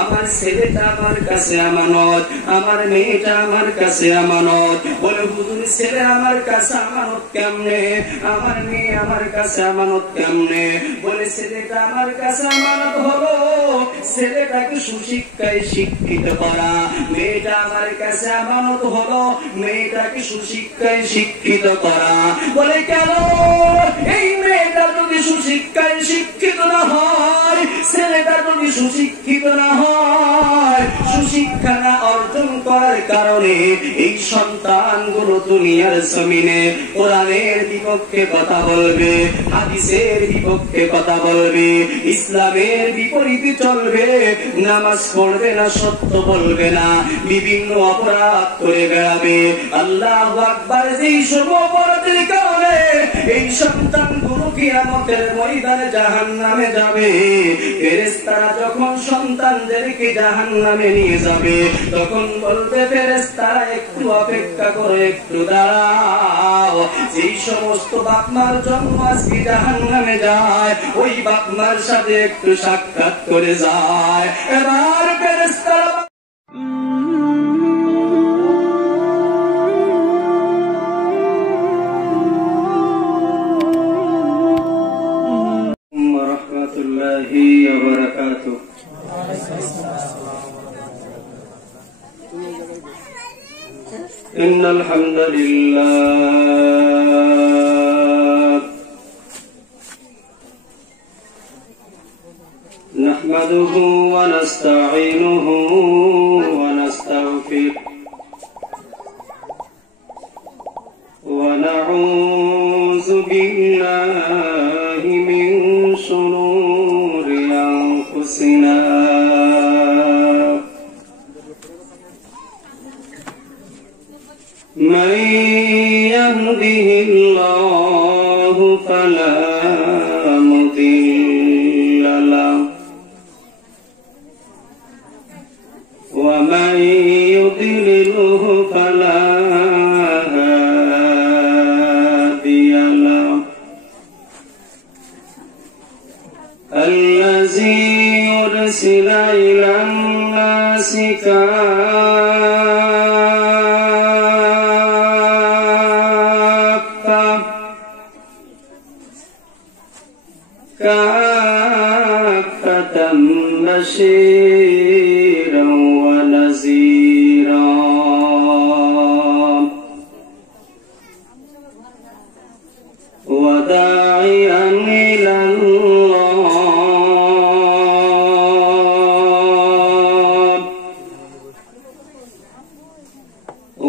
আমার ছেলেটা আমার কাছে আমানত, আমার মেয়েটা আমার কাছে আমানত। বলে হুজুর ছেলে আমার কাছে আমানত কেমনে, আমার মেয়ে আমার কাছে আমানত কেমনে? বলে ছেলেটা আমার কাছে আমানত হলো ছেলেটাকে সুশিক্ষায় শিক্ষিত করা, মেয়েটা আমার কাছে আমানত হলো মেয়েটাকে সুশিক্ষায় শিক্ষিত করা। বলে কেন? এই মেয়েটা যদি সুশিক্ষায় শিক্ষিত না হয়, ছেলেটা যদি সুশিক্ষিত না হয়, সুশিক্ষা না অর্জন করার কারণে এই সন্তানগুলো দুনিয়ার জমিনে কোরআনের বিপক্ষে কথা বলবে, হাদিসের বিপক্ষে কথা বলবে, ইসলামের বিপরীতে চলবে, নামাজ পড়বে না, সত্য বলবে না, বিভিন্ন অপরাধ করে বেড়াবে। আল্লাহু আকবার। যেই সব অপরাধের কারণে এই সন্তানগুলো কিয়ামতের ময়দানে জাহান্নামে যাবে, ফেরেশতারা যখন সন্তানদেরকে জাহান্নামে নিয়ে যাবে, তখন বলবে ফেরেশতারা একটু অপেক্ষা করো, একটু দাঁড়াও। যেই সমস্ত বাপমার জন্ম আজকে জাহান্নামে যায়, ওই বাপমার সাথে একটু সাক্ষাৎ করে যায়। এবার ফেরেশতারা إن الحمد لله نحمده ونستعينه ونستغفره ونعوذ بالله من شرور أنفسنا من يهده الله فلا مضل له ومن يضلله فلا هادي له الذي يرسل إلى الناس كافة بشيرا ونذيرا وداعيا إلى الله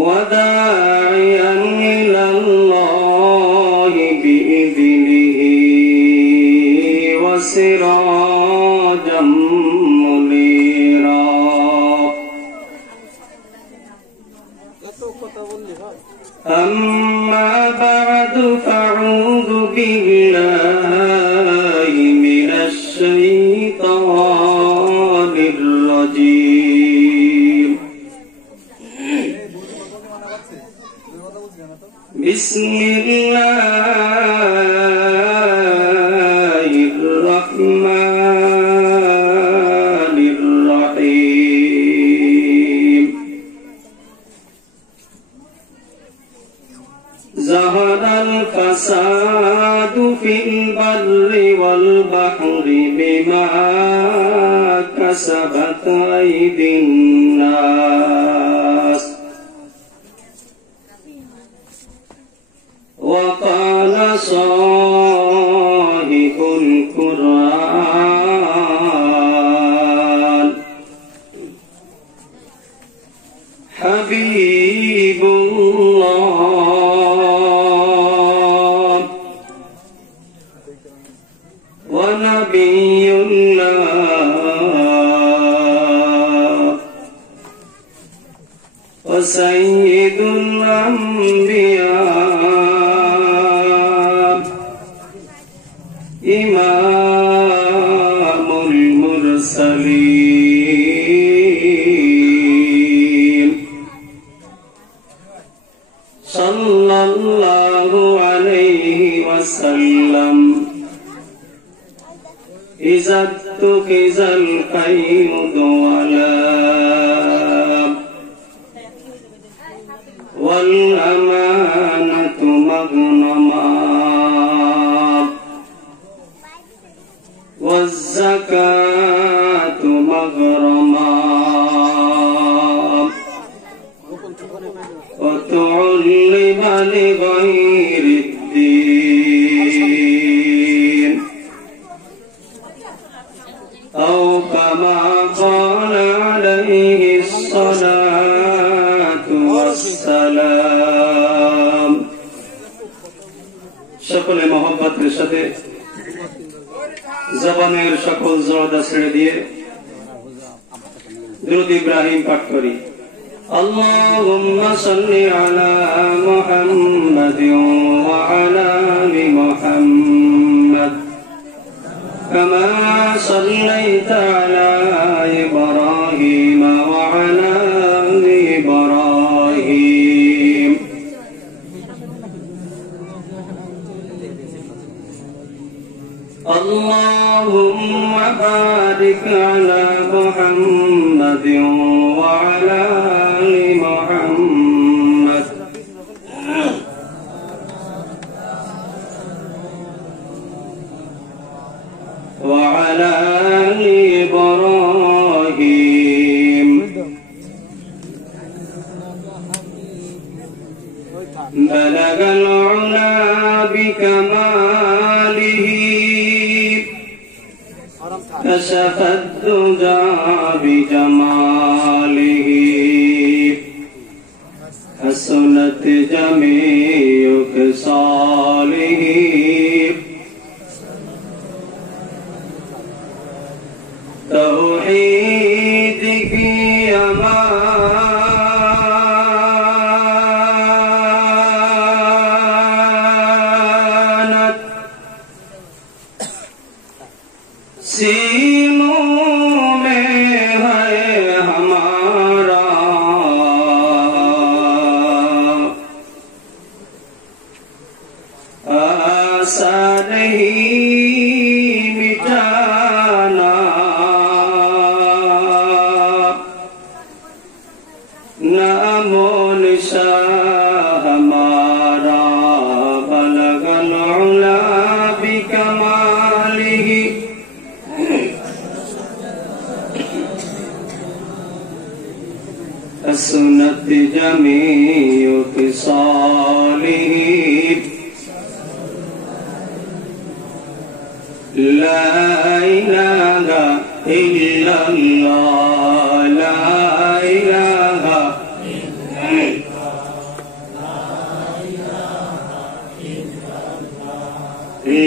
وداعيا إلى الله بإذنه وسراجا منيرا أما بعد فأعوذ بالله من الشيطان الرجيم بسم الله الرحمن الرحيم ظهر الفساد في البر والبحر بما كسبت أيدي الناس وقال صاحب القرآن حبيب الله ونبي الله وسيد الأنبياء إمام المرسلين صلى الله عليه وسلم إذا اتخذ القيد مغرما وتعلم لغير الدين أو كما قال عليه الصلاة والسلام সকলে মহব্বতের সাথে জবানের সকল জড়তা ছেড়ে দিয়ে দুরূদ ইব্রাহিম পাঠ করি আল্লাহুম্মা সাল্লি আলা মুহাম্মাদিন ওয়া আলা আলি মুহাম্মাদ কামা সাল্লাইতা আলা ইব্রাহিম ওয়া আলা আলি ইব্রাহিম اللهم بارك على محمد وعلى آل محمد وعلى آل إبراهيم بلغ العلا بكماله كشف الدجى بجماله حسنت جميع خصاله توحید کی امانت सीनों में है हमारा आशा नहीं मिटाना नामो निशान हमारा बलगल उला बिकमालिही सुनत जमीउ खिसालिही ला इलाहा इल्लल्लाह ला इलाहा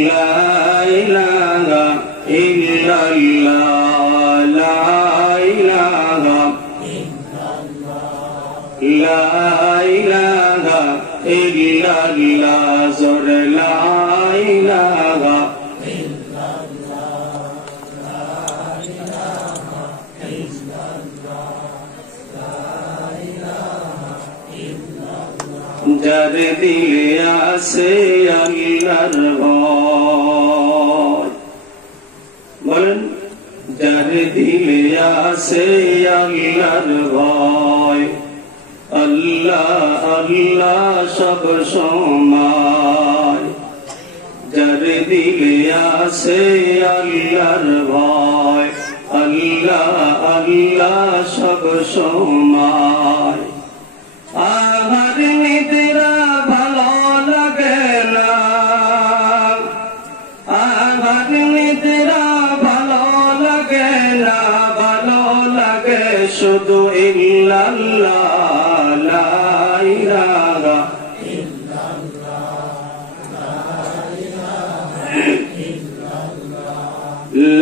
ला इलाहा इल्लल्लाह ला इलाहा ला इलाहा इल्लल्लाह ज़ोर ला इलाहा जार दिले आसे अल्लाहर भय बोलेन जार दिले आसे अल्लाहर भय अल्लाह अल्लाह सब समय जार दिले आसे अल्लाहर भय अल्लाह अल्लाह सब समय आहार निद्रा ভালো লাগে না आहार निद्रा ভালো লাগে না ভালো লাগে শুধু ইল্লাল্লাহ লা ইলাহা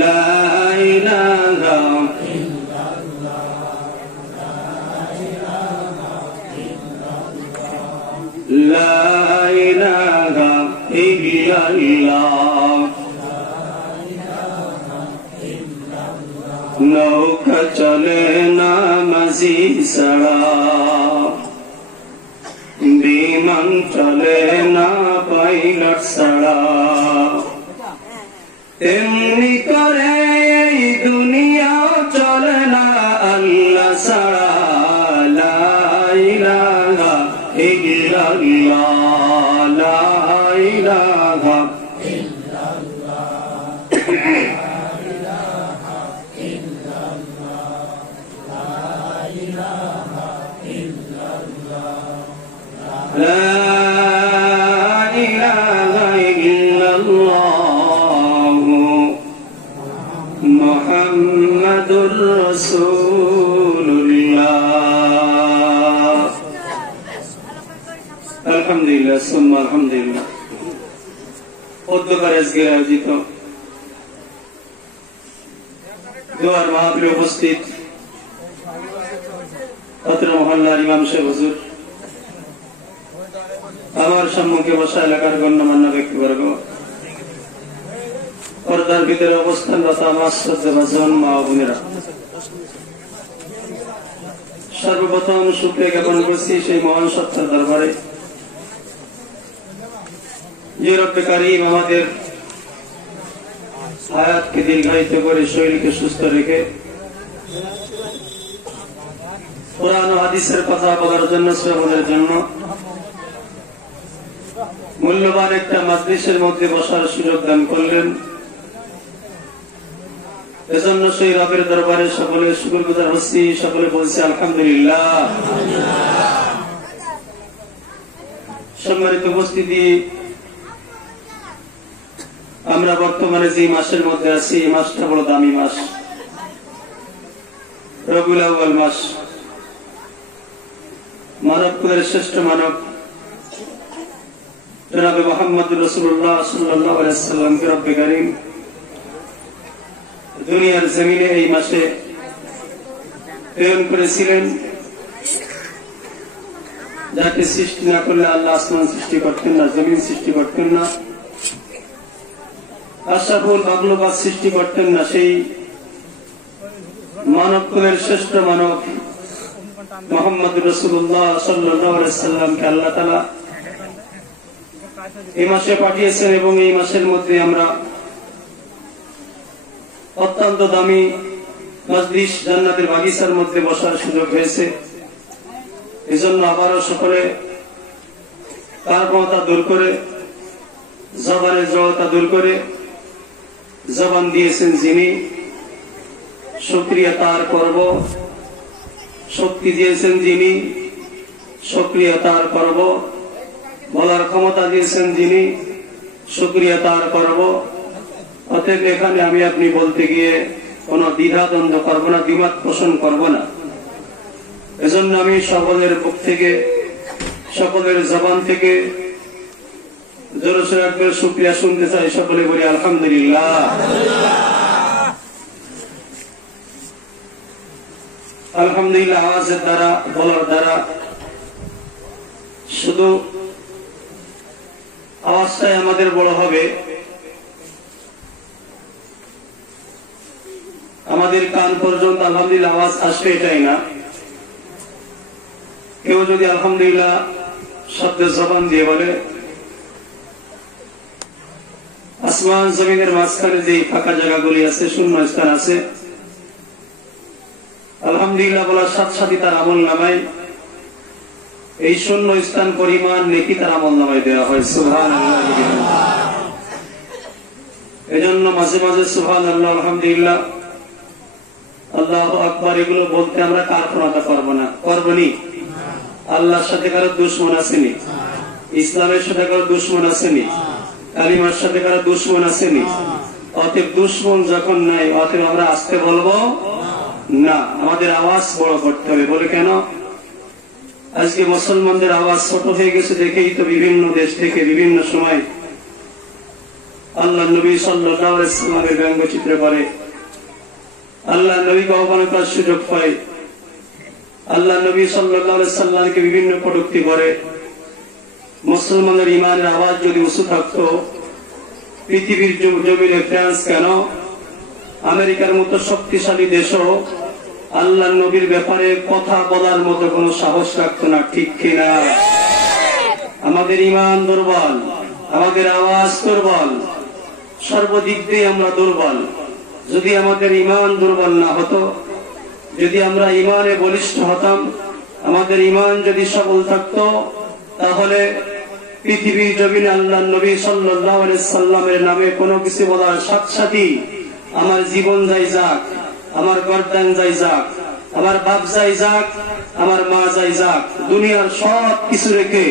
লা ইলাহা লা ইলাহা ইল্লাল্লাহ নৌকা চলে না মাঝি ছাড়া বিমান চলে না পাইলট ছাড়া তেমনি করে এই দুনিয়া চলে না আল্লাহ ছাড়া লা ইলাহা ইল্লাল্লাহ লা ইলাহা ইল্লাল্লাহ রাসূলুল্লাহ। আলহামদুলিল্লাহ সুম্মা আলহামদুলিল্লাহ। অধ্যকার আজকে আয়োজিত দোয়ার মাহফিলে উপস্থিত অত্র মহল্লার ইমাম সাহেব হুজুর, আমার সম্মুখে বসা এলাকার গণ্যমান্য ব্যক্তিবর্গ, পর্দার ভিতরে অবস্থানরত আমার শ্রদ্ধাভাজন মা ও বোনেরা, সর্বপ্রথম শুকরিয়া জ্ঞাপন করছি সেই মহান সত্তার দরবারে যে রব্বে কারীম আমাদের হায়াতকে দীর্ঘায়িত করে শরীরকে সুস্থ রেখে কোরআন ও হাদিসের কথা বলার জন্য, শ্রবণের জন্য মূল্যবান একটা মাজলিসের মধ্যে বসার সুযোগ দান করলেন। এজন্য সেই রবের দরবারে সকলে শুকরগুজার হচ্ছি, সকলে বলছি আলহামদুলিল্লাহ। সম্মানিত উপস্থিতি, আমরা বর্তমানে যে মাসের মধ্যে আছি, এই মাসটা বড় দামি মাস, রবিউল আউয়াল মাস। মানবকুলের শ্রেষ্ঠ মানব জনাবে মুহাম্মদুর রাসূলুল্লাহ সাল্লাল্লাহু আলাইহি ওয়াসাল্লামকে রব্বে কারীম দুনিয়ার জমিনে এই মাসে প্রেরণ করেছিলেন, যাকে সৃষ্টি না করলে আল্লাহ আসমান সৃষ্টি করতেন না, জমিন সৃষ্টি করতেন না, আশরাফুল মাখলুকাত সৃষ্টি করতেন না। সেই মানবকুলের শ্রেষ্ঠ মানব মুহাম্মদুর রাসূলুল্লাহ সাল্লাল্লাহু আলাইহি ওয়াসাল্লামকে আল্লাহ তাআলা এই মাসে পাঠিয়েছেন এবং এই মাসের মধ্যে আমরা অত্যন্ত দামি মজলিস জান্নাতের বাগিচার মধ্যে বসার সুযোগ হয়েছে। এজন্য আবারও সকলে কার্পণতা দূর করে, জবানের জড়তা দূর করে, জবান দিয়েছেন যিনি, শুকরিয়া তার করব, শক্তি দিয়েছেন যিনি, শুকরিয়া তার করব, বলার ক্ষমতা দিয়েছেন যিনি, শুকরিয়া তার করব। অতএব এখানে আমি আপনি বলতে গিয়ে কোন দ্বিধাদ্বন্দ্ব করব না, দ্বিমত পোষণ করব না। এজন্য আমি সকলের বুক থেকে, সকলের জবান থেকে জোরে সোরে একবার শুকরিয়া শুনতে চাই। সকলে বলি আলহামদুলিল্লাহ। আলহামদুলিল্লাহ আওয়াজের দ্বারা, বলার দ্বারা শুধু আওয়াজটাই আমাদের বড় হবে, আমাদের কান পর্যন্ত আলহামদুলিল্লাহ আওয়াজ আসবে এটাই না। কেউ যদি আলহামদুলিল্লাহ শব্দের জবান দিয়ে বলে, আসমান জমিনের মাঝখানে যে ফাঁকা জায়গাগুলি আছে, শূন্য স্থান আছে, আলহামদুলিল্লাহ বলার সাথে সাথে তার আমল নামায় এই শূন্য স্থান পরিমাণ নেকি তার আমল নামায় দেওয়া হয়। সুবহানাল্লাহ। এজন্য মাঝে মাঝে সুবহানাল্লাহ, আলহামদুলিল্লাহ, আল্লাহু আকবার এগুলো বলতে আমরা কার্পণতা করবো না, করবনি। আল্লাহর সাথে কারো দুশমন আসেনি, ইসলামের সাথে কারো দুশমন আসেনি, কালিমার সাথে কারো দুশমন আসেনি। অতএব দুশমন যখন নাই, অতএব আমরা আসতে বলবো না, আমাদের আওয়াজ বড় করতে হবে। বলে কেন? আজকে মুসলমানদের আওয়াজ ছোট হয়ে গেছে দেখেই তো বিভিন্ন দেশ থেকে বিভিন্ন সময় আল্লাহ নবী সাল্লাল্লাহু আলাইহি ওয়াসাল্লামের ব্যঙ্গচিত্র করে, আল্লাহ নবীকে আহ্বান করার সুযোগ পায়, আল্লাহ নবী সাল্লাল্লাহু আলাইহি ওয়াসাল্লামকে বিভিন্ন কটূক্তি করে। মুসলমানের ইমানের আওয়াজ যদি উঁচু থাকতো, পৃথিবীর জমিনে ফ্রান্স কেন, আমেরিকার মতো শক্তিশালী দেশও আল্লাহ নবীর ব্যাপারে কথা বলার মতো কোন সাহস রাখতো না। ঠিক কিনা? আমাদের ইমান দুর্বল, আমাদের আওয়াজ দুর্বল, সর্বদিক দিয়ে আমরা দুর্বল। যদি আমাদের ইমান দুর্বল না হতো, যদি আমরা ইমানে বলিষ্ঠ হতাম, আমাদের ইমান যদি সবল থাকতো, তাহলে পৃথিবীর জমিনে আল্লাহ নবী সাল্লাল্লাহু আলাইহি সাল্লামের নামে কোনো কিছু বলার সাথে সাথে আমার জীবন যাই যাক, আমার গর্দান যাই যাক, আমার বাপ যাই যাক, আমার মা যাই যাক, দুনিয়ার সব কিছু রেখে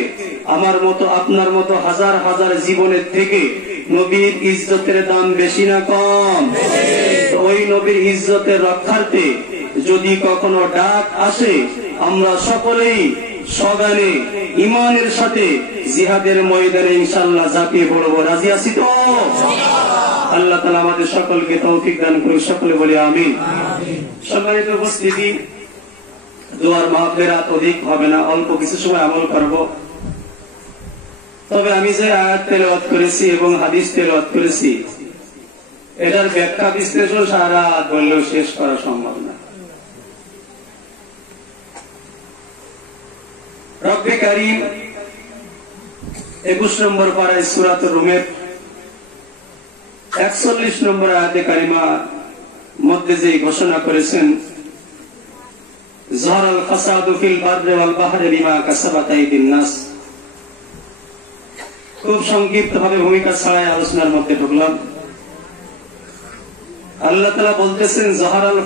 আমার মতো আপনার মতো হাজার হাজার জীবনের থেকে নবীর ইজ্জতের দাম বেশি না কম? ওই নবীর ইজ্জতের রক্ষার্থে যদি কখনো ডাক আসে আমরা সকলেই সগানে ঈমানের সাথে জিহাদের ময়দানে ইনশাআল্লাহ ঝাঁপিয়ে পড়বো। রাজি আছি তো? আল্লাহ তাআলা আমাদের সকলকে তৌফিক দান করুন, সকলে বলি আমিন। সম্মানিত উপস্থিতি, দোয়ার মাহফিরাত অধিক হবে না, অল্প কিছু সময় আমল করব। তবে আমি যে আয়াত তেলাওয়াত করেছি এবং হাদিস তেলাওয়াত করেছি, এটার ব্যাখ্যা বিশ্লেষণ সারা রাত বললেও শেষ করা সম্ভব না। রব্বে কারীম 21 নম্বর পারায় সূরাতুর রুমের 41 নম্বর আয়াতে কারিমা মধ্যে যে ঘোষণা করেছেন, যাহারাল ফাসাদু ফিল বাররি ওয়াল বাহরি বিমা কাসাবাত আইদিন নাস। খুব সংক্ষিপ্ত ভাবে ভূমিকা ছাড়াই আলোচনার মধ্যে ঢুকলাম। আল্লাহ তাআলা বলতেছেন, যাহারাল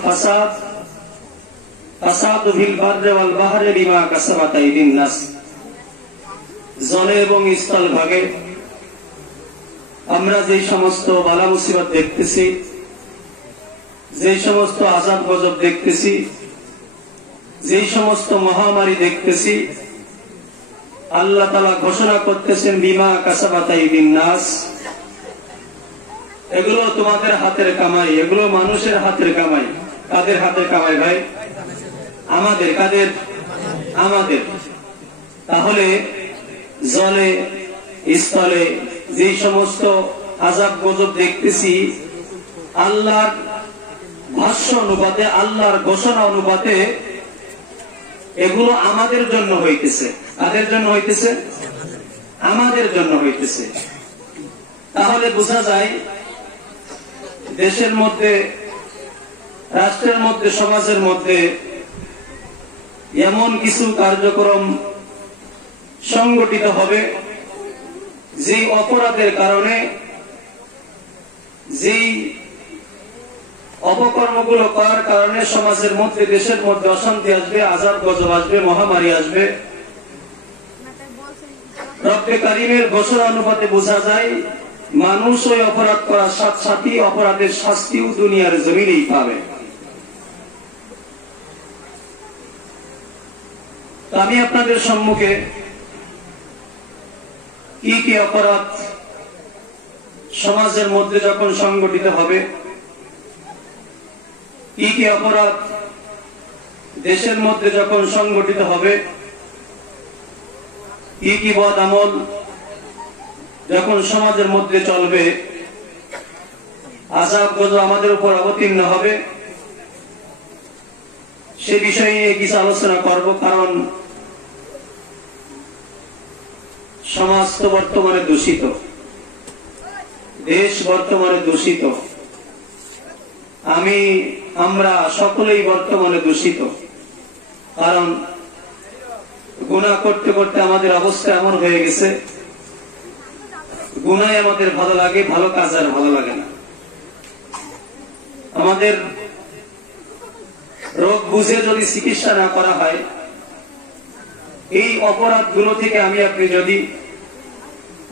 ফাসাদু ফিল বাররি ওয়াল বাহরি বিমা কাসাবাত আইদিন নাস। জলে এবং স্থল ভাগে আমরা যে সমস্ত বালা মুসিবত দেখতেছি, যে সমস্ত আযাব গজব দেখতেছি, যে সমস্ত মহামারী দেখতেছি, আল্লাহ তাআলা ঘোষণা করতেছেন বিমা কাসাবাত আইদিন নাস, এগুলো তোমাদের হাতের কামাই, এগুলো মানুষের হাতের কামাই। কাদের হাতের কামাই ভাই? আমাদের। কাদের? আমাদের। তাহলে জলে স্থলে যে সমস্ত আযাব গজব দেখতেছি, আল্লাহর ভাষ্য অনুপাতে, আল্লাহর ঘোষণা অনুপাতে এগুলো আমাদের জন্য হইতেছে। কাদের জন্য হইতেছে? আমাদের জন্য হইতেছে। তাহলে বোঝা যায় দেশের মধ্যে, রাষ্ট্রের মধ্যে, সমাজের মধ্যে এমন কিছু কার্যক্রম সংগঠিত হবে যে অপরাধের কারণে, যেই অপকর্মগুলো করার কারণে সমাজের মধ্যে, দেশের মধ্যে অশান্তি আসবে, আযাব গজব আসবে, মহামারী আসবে। রব্বে কারীমের ঘোষণা অনুপাতে বোঝা যায় মানুষ ওই অপরাধ করার সাথে সাথে অপরাধের শাস্তিও দুনিয়ার জমিনেই পাবে। আমি আপনাদের সম্মুখে কি কি অপরাধ সমাজের মধ্যে যখন সংগঠিত হবে, কি কি অপরাধ দেশের মধ্যে যখন সংগঠিত হবে, কি কি বদ আমল যখন সমাজের মধ্যে চলবে, আযাব গজব আমাদের উপর অবতীর্ণ হবে, সে বিষয় নিয়ে কিছু আলোচনা করব। কারণ সমাজ তো বর্তমানে দূষিত, দেশ বর্তমানে দূষিত, আমরা সকলেই বর্তমানে দূষিত। কারণ গুনাহ করতে করতে আমাদের অবস্থা এমন হয়ে গেছে, গুনাহ আমাদের ভালো লাগে, ভালো কাজ আর ভালো লাগে না। আমাদের রোগ বুঝে যদি চিকিৎসা না করা হয়, এই অপরাধগুলো থেকে আমি আপনি যদি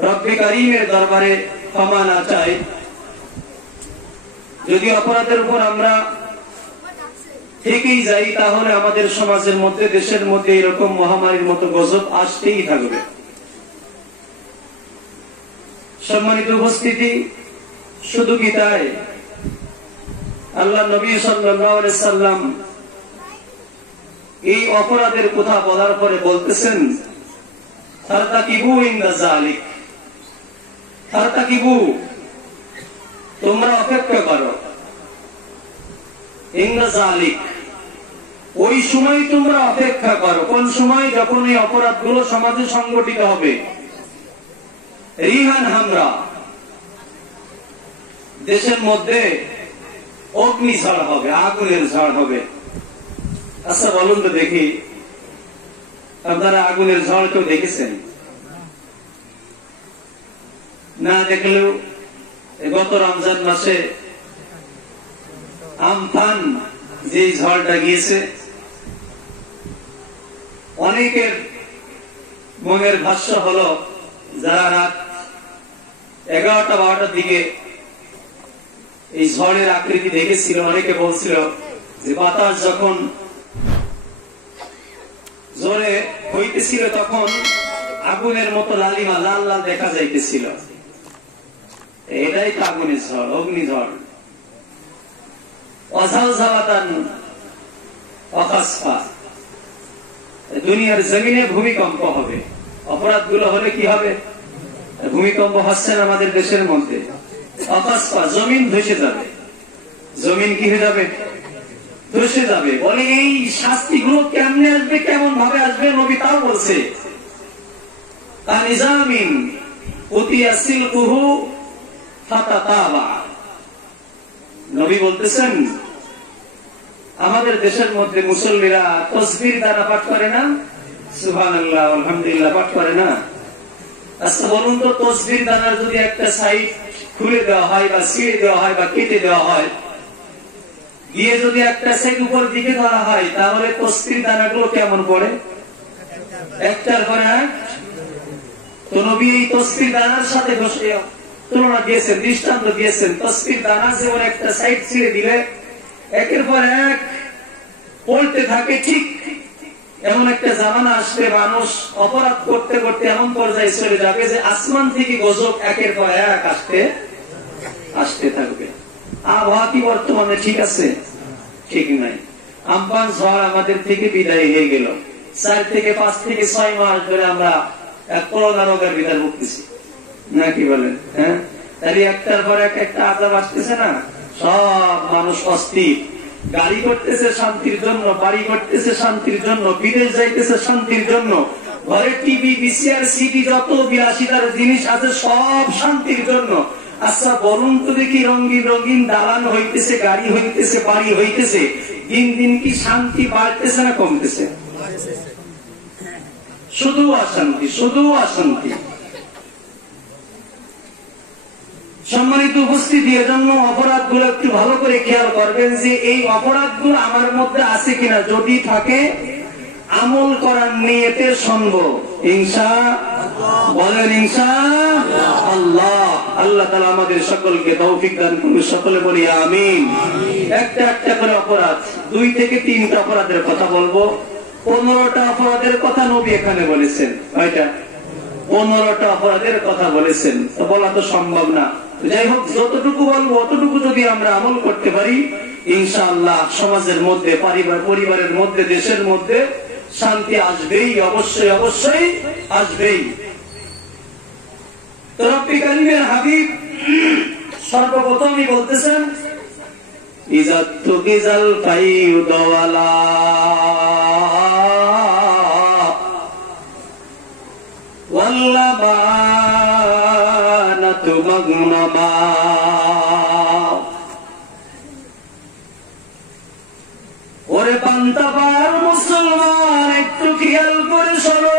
রব্বে কারীমের দরবারে ক্ষমা না চাই, যদি অপরাধের উপর আমরা থেকেই যাই, তাহলে আমাদের সমাজের মধ্যে, দেশের মধ্যে এরকম মহামারীর মতো গজব আসতেই থাকবে। সম্মানিত উপস্থিতি, শুধু কি তাই? আল্লাহ নবী সাল্লাল্লাহু আলাইহি সাল্লাম এই অপরাধের কথা বলার পরে বলতেছেন, ফারতাকিবু ইনদা যালিক, ফারতাকিবু, তোমরা অপেক্ষা করো, ইনদা যালিক, ওই সময় তোমরা অপেক্ষা করো। কোন সময়? যখন এই অপরাধগুলো সমাজে সংগঠিত হবে। রিহান হামরা, দেশের মধ্যে অগ্নি ঝড় হবে, আগুনের ঝড় হবে। আচ্ছা বলুন তো দেখি, আপনারা আগুনের ঝড় কেউ দেখেছেন? না দেখলেও গত রমজান মাসে আমফান যে ঝড়টা গিয়েছে, অনেকের মনের ভাষ্য হলো, যারা রাত 11টা-12টার দিকে এই ঝড়ের আকৃতি দেখেছিল, অনেকে বলছিল যে বাতাস যখন জোরে হইতেছিল তখন আগুনের মতো লালিমা লাল লাল দেখা যাইতেছিল। এটাই তো আগুনের ঝড়, অগ্নিঝড়। অঝালঝালাতান অকাসফা, দুনিয়ার জমিনে ভূমিকম্প হবে। অপরাধগুলো হলে কি হবে? ভূমিকম্প হচ্ছে না আমাদের দেশের মধ্যে। অকাসফা, জমিন ধসে যাবে। জমিন কি হয়ে যাবে? ধসে যাবে। বলে এই শাস্তিগুলো কেমনে আসবে, কেমন ভাবে আসবে? নবী তাও বলছে, কানিজামিন উতিয়া সিলকুহু ফাতাতাবা। নবী বলতেছেন আমাদের দেশের মধ্যে মুসল্লিরা তাসবিহ দ্বারা পাঠ করে না, সুবহানাল্লাহ আলহামদুলিল্লাহ পাঠ করে না। আচ্ছা বলুন তো, তাসবিহ দানার যদি একটা সাইড খুলে দেওয়া হয় বা ছিঁড়ে দেওয়া হয় বা কেটে দেওয়া হয়, দিয়ে যদি একটা সাইড উপর দিকে ধরা হয়, তাহলে তাসবিহ দানাগুলো কেমন পড়ে? একটার পর এক। তো নবী এই তাসবিহ দানার সাথে তুলনা দিয়েছেন, দৃষ্টান্ত দিয়েছেন। তাসবিহ দানা যেমন একটা সাইড ছিঁড়ে দিলে একের পর এক পড়তে থাকে, ঠিক এমন একটা জামানা আসবে মানুষ অপরাধ করতে করতে এমন পর্যায়ে চলে যাবে যে আসমান থেকে গজব একের পর এক আসতে থাকবে। আবহাওয়া কি বর্তমানে ঠিক আছে? ঠিক নাই। আমপান ঝড় আমাদের থেকে বিদায় হয়ে গেল। 4 থেকে 5 থেকে 6 মাস ধরে আমরা এক করোনা রোগের বিদায় ভুগতেছি, নাকি বলেন? হ্যাঁ, তাহলে একটার পর একটা আযাব আসতেছে না? সব মানুষ অস্থির। গাড়ি করতেছে শান্তির জন্য, বাড়ি করতেছে শান্তির জন্য, বিদেশ যাইতেছে শান্তির জন্য, ঘরে টিভি, ভিসিআর, সিডি যত বিলাসিতার জিনিস আছে সব শান্তির জন্য। আচ্ছা বলুন তো দেখি, রঙিন রঙিন দালান হইতেছে, গাড়ি হইতেছে, বাড়ি হইতেছে, দিন দিন কি শান্তি বাড়তেছে না কমতেছে? শুধু অশান্তি, শুধু অশান্তি। সম্মানিত উপস্থিতি, এজন্য অপরাধগুলো একটু ভালো করে খেয়াল করবেন যে এই অপরাধগুলো আমার মধ্যে আছে কিনা। যদি থাকে আমল করার নিয়তে সম্ভব, ইনশাআল্লাহ বলেন ইনশাআল্লাহ। আল্লাহ তাআলা আমাদের সকলকে তৌফিক দান করুন, সকলে বলি আমিন। একটা একটা করে অপরাধ, 2 থেকে 3টা অপরাধের কথা বলবো। 15টা অপরাধের কথা নবী এখানে বলেছেন। কয়টা? 15টা অপরাধের কথা বলেছেন। তো বলা তো সম্ভব না। যাই হোক, যতটুকু বলবো অতটুকু যদি আমরা আমল করতে পারি, ইনশাআল্লাহ সমাজের মধ্যে, পরিবারের মধ্যে, দেশের মধ্যে শান্তি আসবেই, অবশ্যই অবশ্যই আসবেই। তো রব্বি কারীমের হাবিব সর্বপ্রথমই বলতেছেন, ইজাতু গিজাল ফাইউদওয়ালা ওয়াল্লাবানাতু মাগনামা। ওরে বান্দাবার মুসলমান, একটু খেয়াল করে শোনো।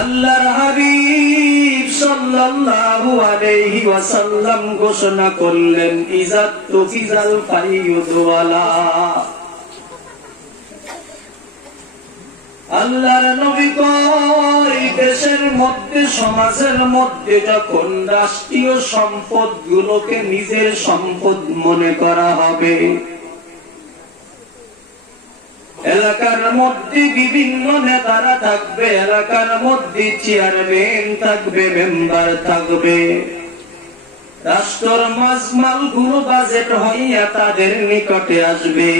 আল্লাহর হাবিব সাল্লাল্লাহু আলাইহি ওয়াসাল্লাম ঘোষণা করলেন, ইজাতু গিজাল ফাইউদওয়ালা। আল্লাহর নবী কয়, দেশের মধ্যে, সমাজের মধ্যে যখন রাষ্ট্রীয় সম্পদ গুলোকে নিজের সম্পদ মনে করা হবে, এলাকার মধ্যে বিভিন্ন নেতারা থাকবে, এলাকার মধ্যে চেয়ারম্যান থাকবে, মেম্বার থাকবে, রাষ্ট্রের মাল গুলো বাজেট হইয়া তাদের নিকটে আসবে।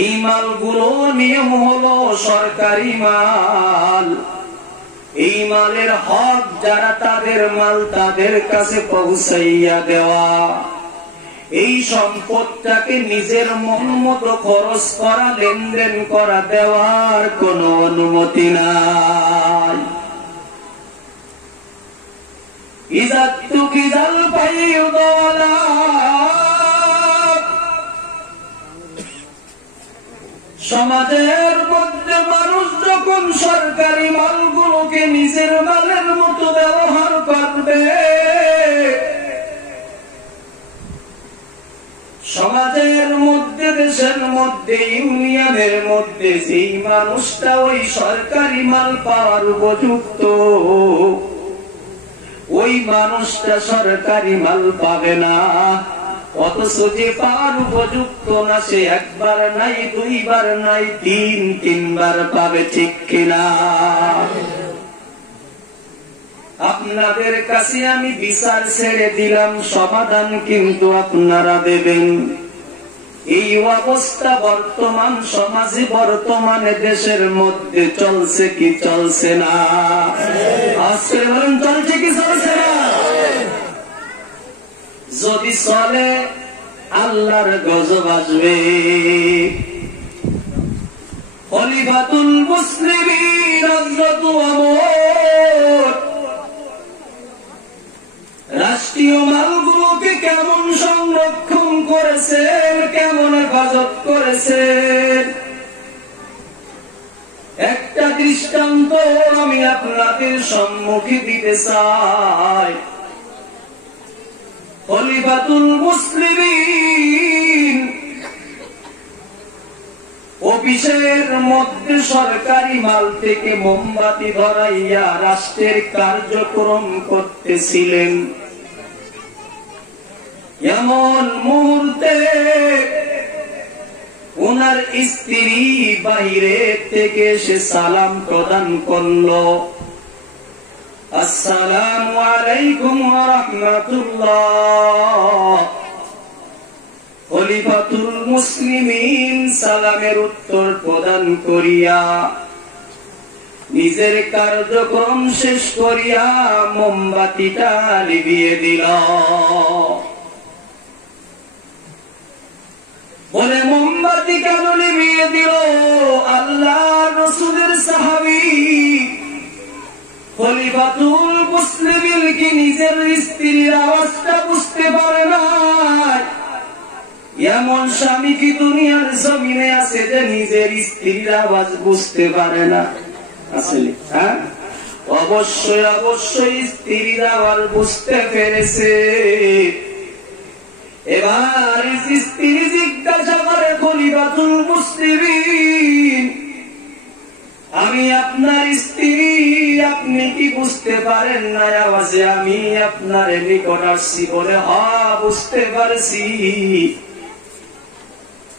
এই মালগুলো নিয়ম হলো সরকারি মাল। এই মালের হক যারা, তাদের মাল তাদের কাছে পৌঁছাইয়া দেওয়া। এই সম্পদটাকে নিজের মন মতো খরচ করা, লেনদেন করা, দেওয়ার কোনো অনুমতি নাই। ইজাতু গিজাল ফাইউদওয়ালা। সমাজের মধ্যে মানুষ যখন সরকারি মালগুলোকে নিজের মালের মতো ব্যবহার করবে, সমাজের মধ্যে, দেশের মধ্যে, ইউনিয়নের মধ্যে যেই মানুষটা ওই সরকারি মাল পাওয়ার উপযুক্ত, ওই মানুষটা সরকারি মাল পাবে না, অথচ যে পাওয়ার উপযুক্ত না সে একবার নাই, দুইবার নাই, তিনবার পাবে, ঠিক কিনা? আপনাদের কাছে আমি বিচার ছেড়ে দিলাম, সমাধান কিন্তু আপনারা দেবেন। এই অবস্থা বর্তমান সমাজে, বর্তমানে দেশের মধ্যে চলছে কি চলছে না? আজকে বলুন চলছে কি চলছে না? যদি চলে আল্লাহর গজব আসবে। খলিফাতুল মুসলিমিন হযরত ওমর রাষ্ট্রীয় মালগুলোকে কেমন সংরক্ষণ করেছেন, কেমন হেফাজত করেছেন, একটা দৃষ্টান্ত আমি আপনাদের সম্মুখে দিতে চাই। খলিফাতুল মুসলিমিন অফিসের মধ্যে সরকারি মাল থেকে মোমবাতি ধরাইয়া রাষ্ট্রের কার্যক্রম করতেছিলেন। এমন মুহূর্তে ওনার স্ত্রী বাহিরে থেকে সে সালাম প্রদান করল, আসসালামু আলাইকুম ওয়া রাহমাতুল্লাহ। খলিফাতুল মুসলিমিন সালামের উত্তর প্রদান করিয়া নিজের কার্যক্রম শেষ করিয়া মোমবাতিটা নিভিয়ে দিল। বলে মোমবাতি কেন নিভিয়ে দিল? আল্লাহর রাসূলের সাহাবী খলিফাতুল মুসলিমিন কি নিজের স্ত্রীর আওয়াজটা বুঝতে পারে না? এমন স্বামী কি দুনিয়ার জমিনে আছে যে নিজের স্ত্রীর আওয়াজ বুঝতে পারে না? আসলে হ্যাঁ, অবশ্যই অবশ্যই স্ত্রীর আওয়াজ বুঝতে পেরেছে। এবার স্ত্রী জিজ্ঞাসা করে খলিফাতুল মুসলিমিন, আমি আপনার স্ত্রী, আপনি কি বুঝতে পারেন না আওয়াজে আমি আপনার নিকট আসছি? বলে হ্যাঁ বুঝতে পারছি।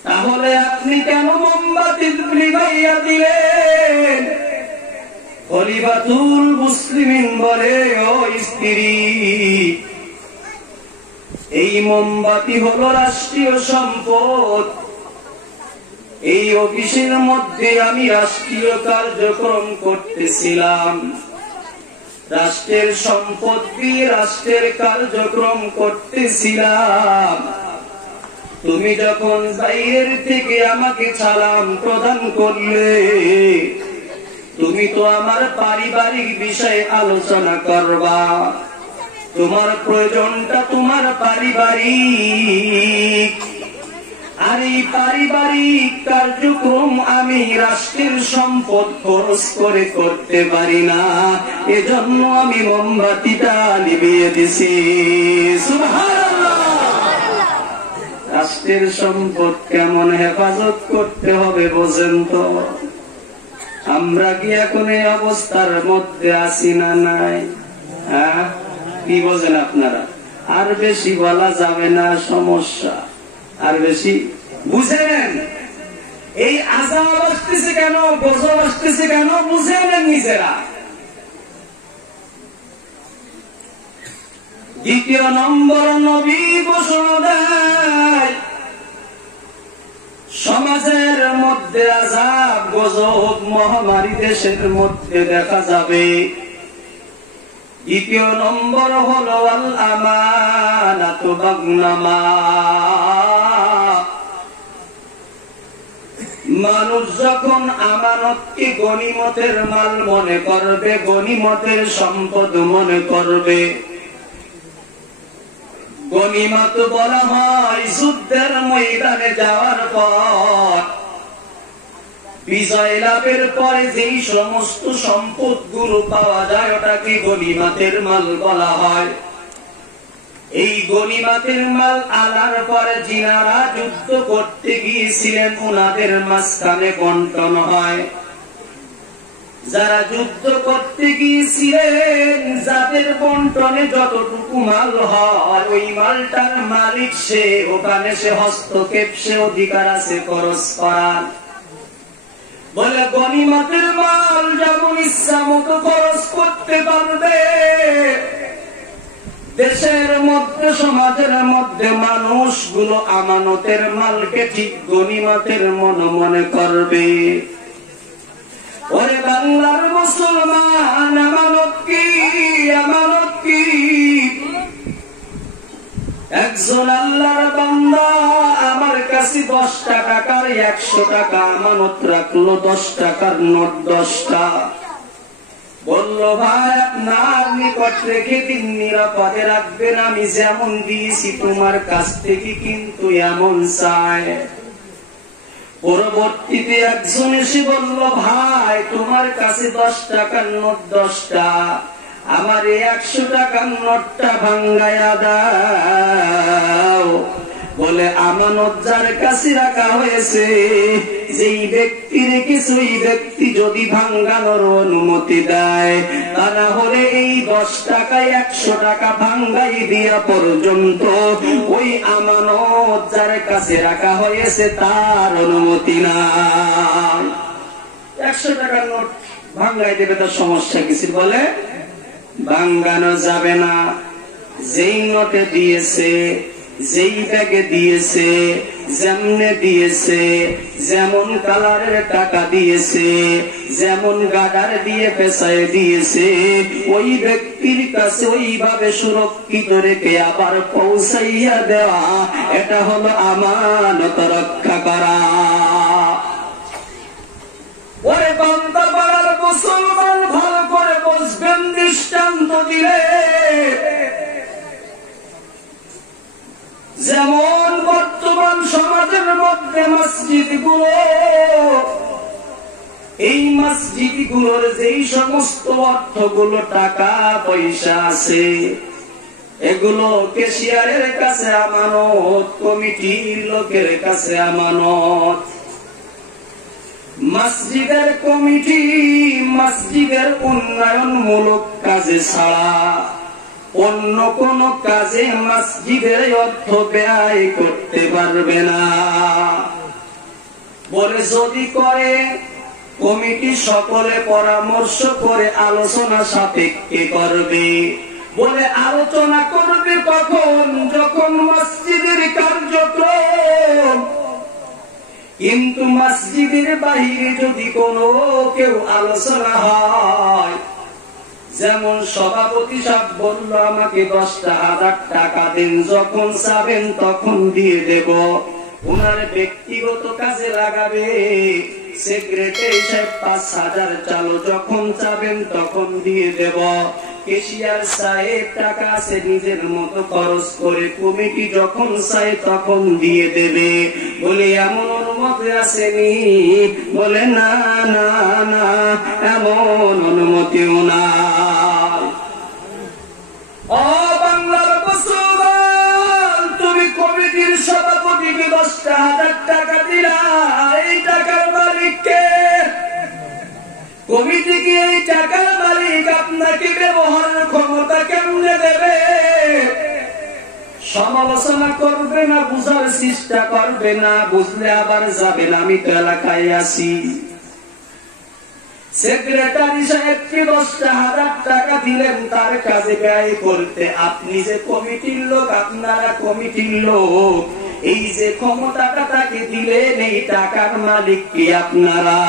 তাহলে আপনি কেন মোমবাতি নিভাইয়া দিলেন? খলিফাতুল মুসলিমিন বলে, ও স্ত্রী, এই মোমবাতি হলো রাষ্ট্রীয় সম্পদ। এই অফিসের মধ্যে আমি রাষ্ট্রীয় কার্যক্রম করতেছিলাম, রাষ্ট্রের সম্পদ দিয়ে রাষ্ট্রের কার্যক্রম করতেছিলাম। তুমি যখন বাইরের থেকে আমাকে সালাম প্রদান করলে, তুমি তো আমার পারিবারিক বিষয়ে আলোচনা করবা, তোমার প্রয়োজনটা তোমার পারিবারিক, আর এই পারিবারিক কার্যক্রম আমি রাষ্ট্রের সম্পদ খরচ করে করতে পারি না, এজন্য আমি মোমবাতিটা নিভিয়ে দিছি। সুবহানাল্লাহ। রাষ্ট্রের সম্পদ কেমন হেফাজত করতে হবে বোঝেন তো? আমরা কি এখন এই অবস্থার মধ্যে আছি না নাই? হ্যাঁ, কি বোঝেন আপনারা? আর বেশি বলা যাবে না, সমস্যা আর বেশি বুঝেন। এই আযাব আসতেছে কেন, গজব আসতেছে কেন, বুঝে নেন নিজেরা। দ্বিতীয় নম্বর, নবী ঘোষণা দেয় সমাজের মধ্যে আযাব গজব মহামারী দেশের মধ্যে দেখা যাবে। দ্বিতীয় নম্বর হলো আল আমানাতু বাগনামা। মানুষ যখন আমানতকে গনিমতের মাল মনে করবে, গনিমতের সম্পদ মনে করবে। গনিমত বলা হয় যুদ্ধের ময়দানে যাওয়ার পর, বিজয় লাভের পরে যেই সমস্ত সম্পদ গুলো পাওয়া যায় ওটাকে গনিমতের মাল বলা হয়। এই গনিমতের মাল আনার পরে যিনারা যুদ্ধ করতে গিয়েছিলেন ওনাদের মাঝখানে বন্টন হয়। যারা যুদ্ধ করতে গিয়েছিলেন, যাদের বন্টনে যতটুকু মাল হয় ওই মালটার মালিক সে, ওখানে সে হস্তক্ষেপ, সে অধিকার আছে খরচ করার। বলে গনিমতের মাল যেমন ইচ্ছা মতো খরচ করতে পারবে, দেশের মধ্যে সমাজের মধ্যে মানুষগুলো আমানতের মালকে ঠিক গনিমতের মনে করবে। ওরে বাংলার মুসলমান, আমানত কি, আমানত কি? একজন আল্লাহর বান্দা আমার কাছে 10 টাকার 100 টাকা আমানত রাখলো, 10 টাকার নোট 10টা। বলল ভাই আপনার নিকট রেখে দিন, নিরাপদে রাখবেন, আমি যেমন দিয়েছি তোমার কাছ থেকে কিন্তু এমন চাই। পরবর্তীতে একজন এসে বলল ভাই তোমার কাছে 10 টাকার নোট 10টা, আমার 100 টাকার নোটটা ভাঙ্গায়া দাও। বলে আমানত যার কাছে রাখা হয়েছে, যেই ব্যক্তি রেখেছে ওই ব্যক্তি যদি ভাঙ্গানোর অনুমতি দেয়, তা না হলে এই 10 টাকায় 100 টাকা ভাঙ্গাই দিয়া পর্যন্ত ওই আমানত যার কাছে রাখা হয়েছে তার অনুমতি নাই। 100 টাকার নোট ভাঙ্গাই দেবে, তার সমস্যা কিছু? বলে ভাঙ্গানো যাবে না। যেই নোটে দিয়েছে, যেই ব্যাগে দিয়েছে, যেমনে দিয়েছে, যেমন কালারের টাকা দিয়েছে, যেমন গাডার দিয়ে পেশায় দিয়েছে, ওই ব্যক্তির কাছে ওইভাবে সুরক্ষিত রেখে আবার পৌঁছাইয়া দেওয়া, এটা হলো আমানত রক্ষা করা। ওরে বান্দা পাড়ার মুসলমান, ভালো করে বুঝবেন, দৃষ্টান্ত দিলে যেমন বর্তমান সমাজের মধ্যে মসজিদগুলো, এই মসজিদগুলোর যেই সমস্ত অর্থগুলো টাকা পয়সা আছে, এগুলো ক্যাশিয়ারের কাছে আমানত, কমিটির লোকের কাছে আমানত। মসজিদের কমিটি মসজিদের উন্নয়নমূলক কাজে ছাড়া অন্য কোন কাজে মসজিদের অর্থ ব্যয় করতে পারবে না। বলে যদি করে, কমিটি সকলে পরামর্শ করে আলোচনা সাপেক্ষে করবে। বলে আলোচনা করবে কখন? যখন মসজিদের কার্যক্রম, কিন্তু মসজিদের বাহিরে যদি কোনো কেউ আলোচনা হয়, যেমন সভাপতি সাহেব বলল আমাকে 10,000 টাকা দিন, যখন চাবেন তখন দিয়ে দেব, উনার ব্যক্তিগত কাজে লাগাবে। সেক্রেটারি সাহেব 5,000 চালো, যখন চাবেন তখন দিয়ে দেব। ক্যাশিয়ার সাহেব টাকা আছে নিজের মতো খরচ করে, কমিটি যখন চাই তখন দিয়ে দেবে। বলে এমন অনুমতি আসেনি? বলে না না না, এমন অনুমতিও না। ও বাংলার মুসলমান, তুমি কমিটির সভাপতিকে 10,000 টাকা দিলা, এই টাকার মালিককে? কমিটি কি এই টাকার মালিক? আপনাকে ব্যবহারের ক্ষমতা কেমনে দেবে? সমালোচনা করবে না, বুঝার চেষ্টা করবে না, বুঝলে আবার যাবেন আমি তো এলাকায় আছি। সেক্রেটারি সাহেবকে 10,000 টাকা দিলেন তার কাজে ব্যয় করতে, আপনি যে কমিটির লোক, আপনারা কমিটির লোক, এই যে ক্ষমতাটা তাকে দিলেন, এই টাকার মালিক কি আপনারা?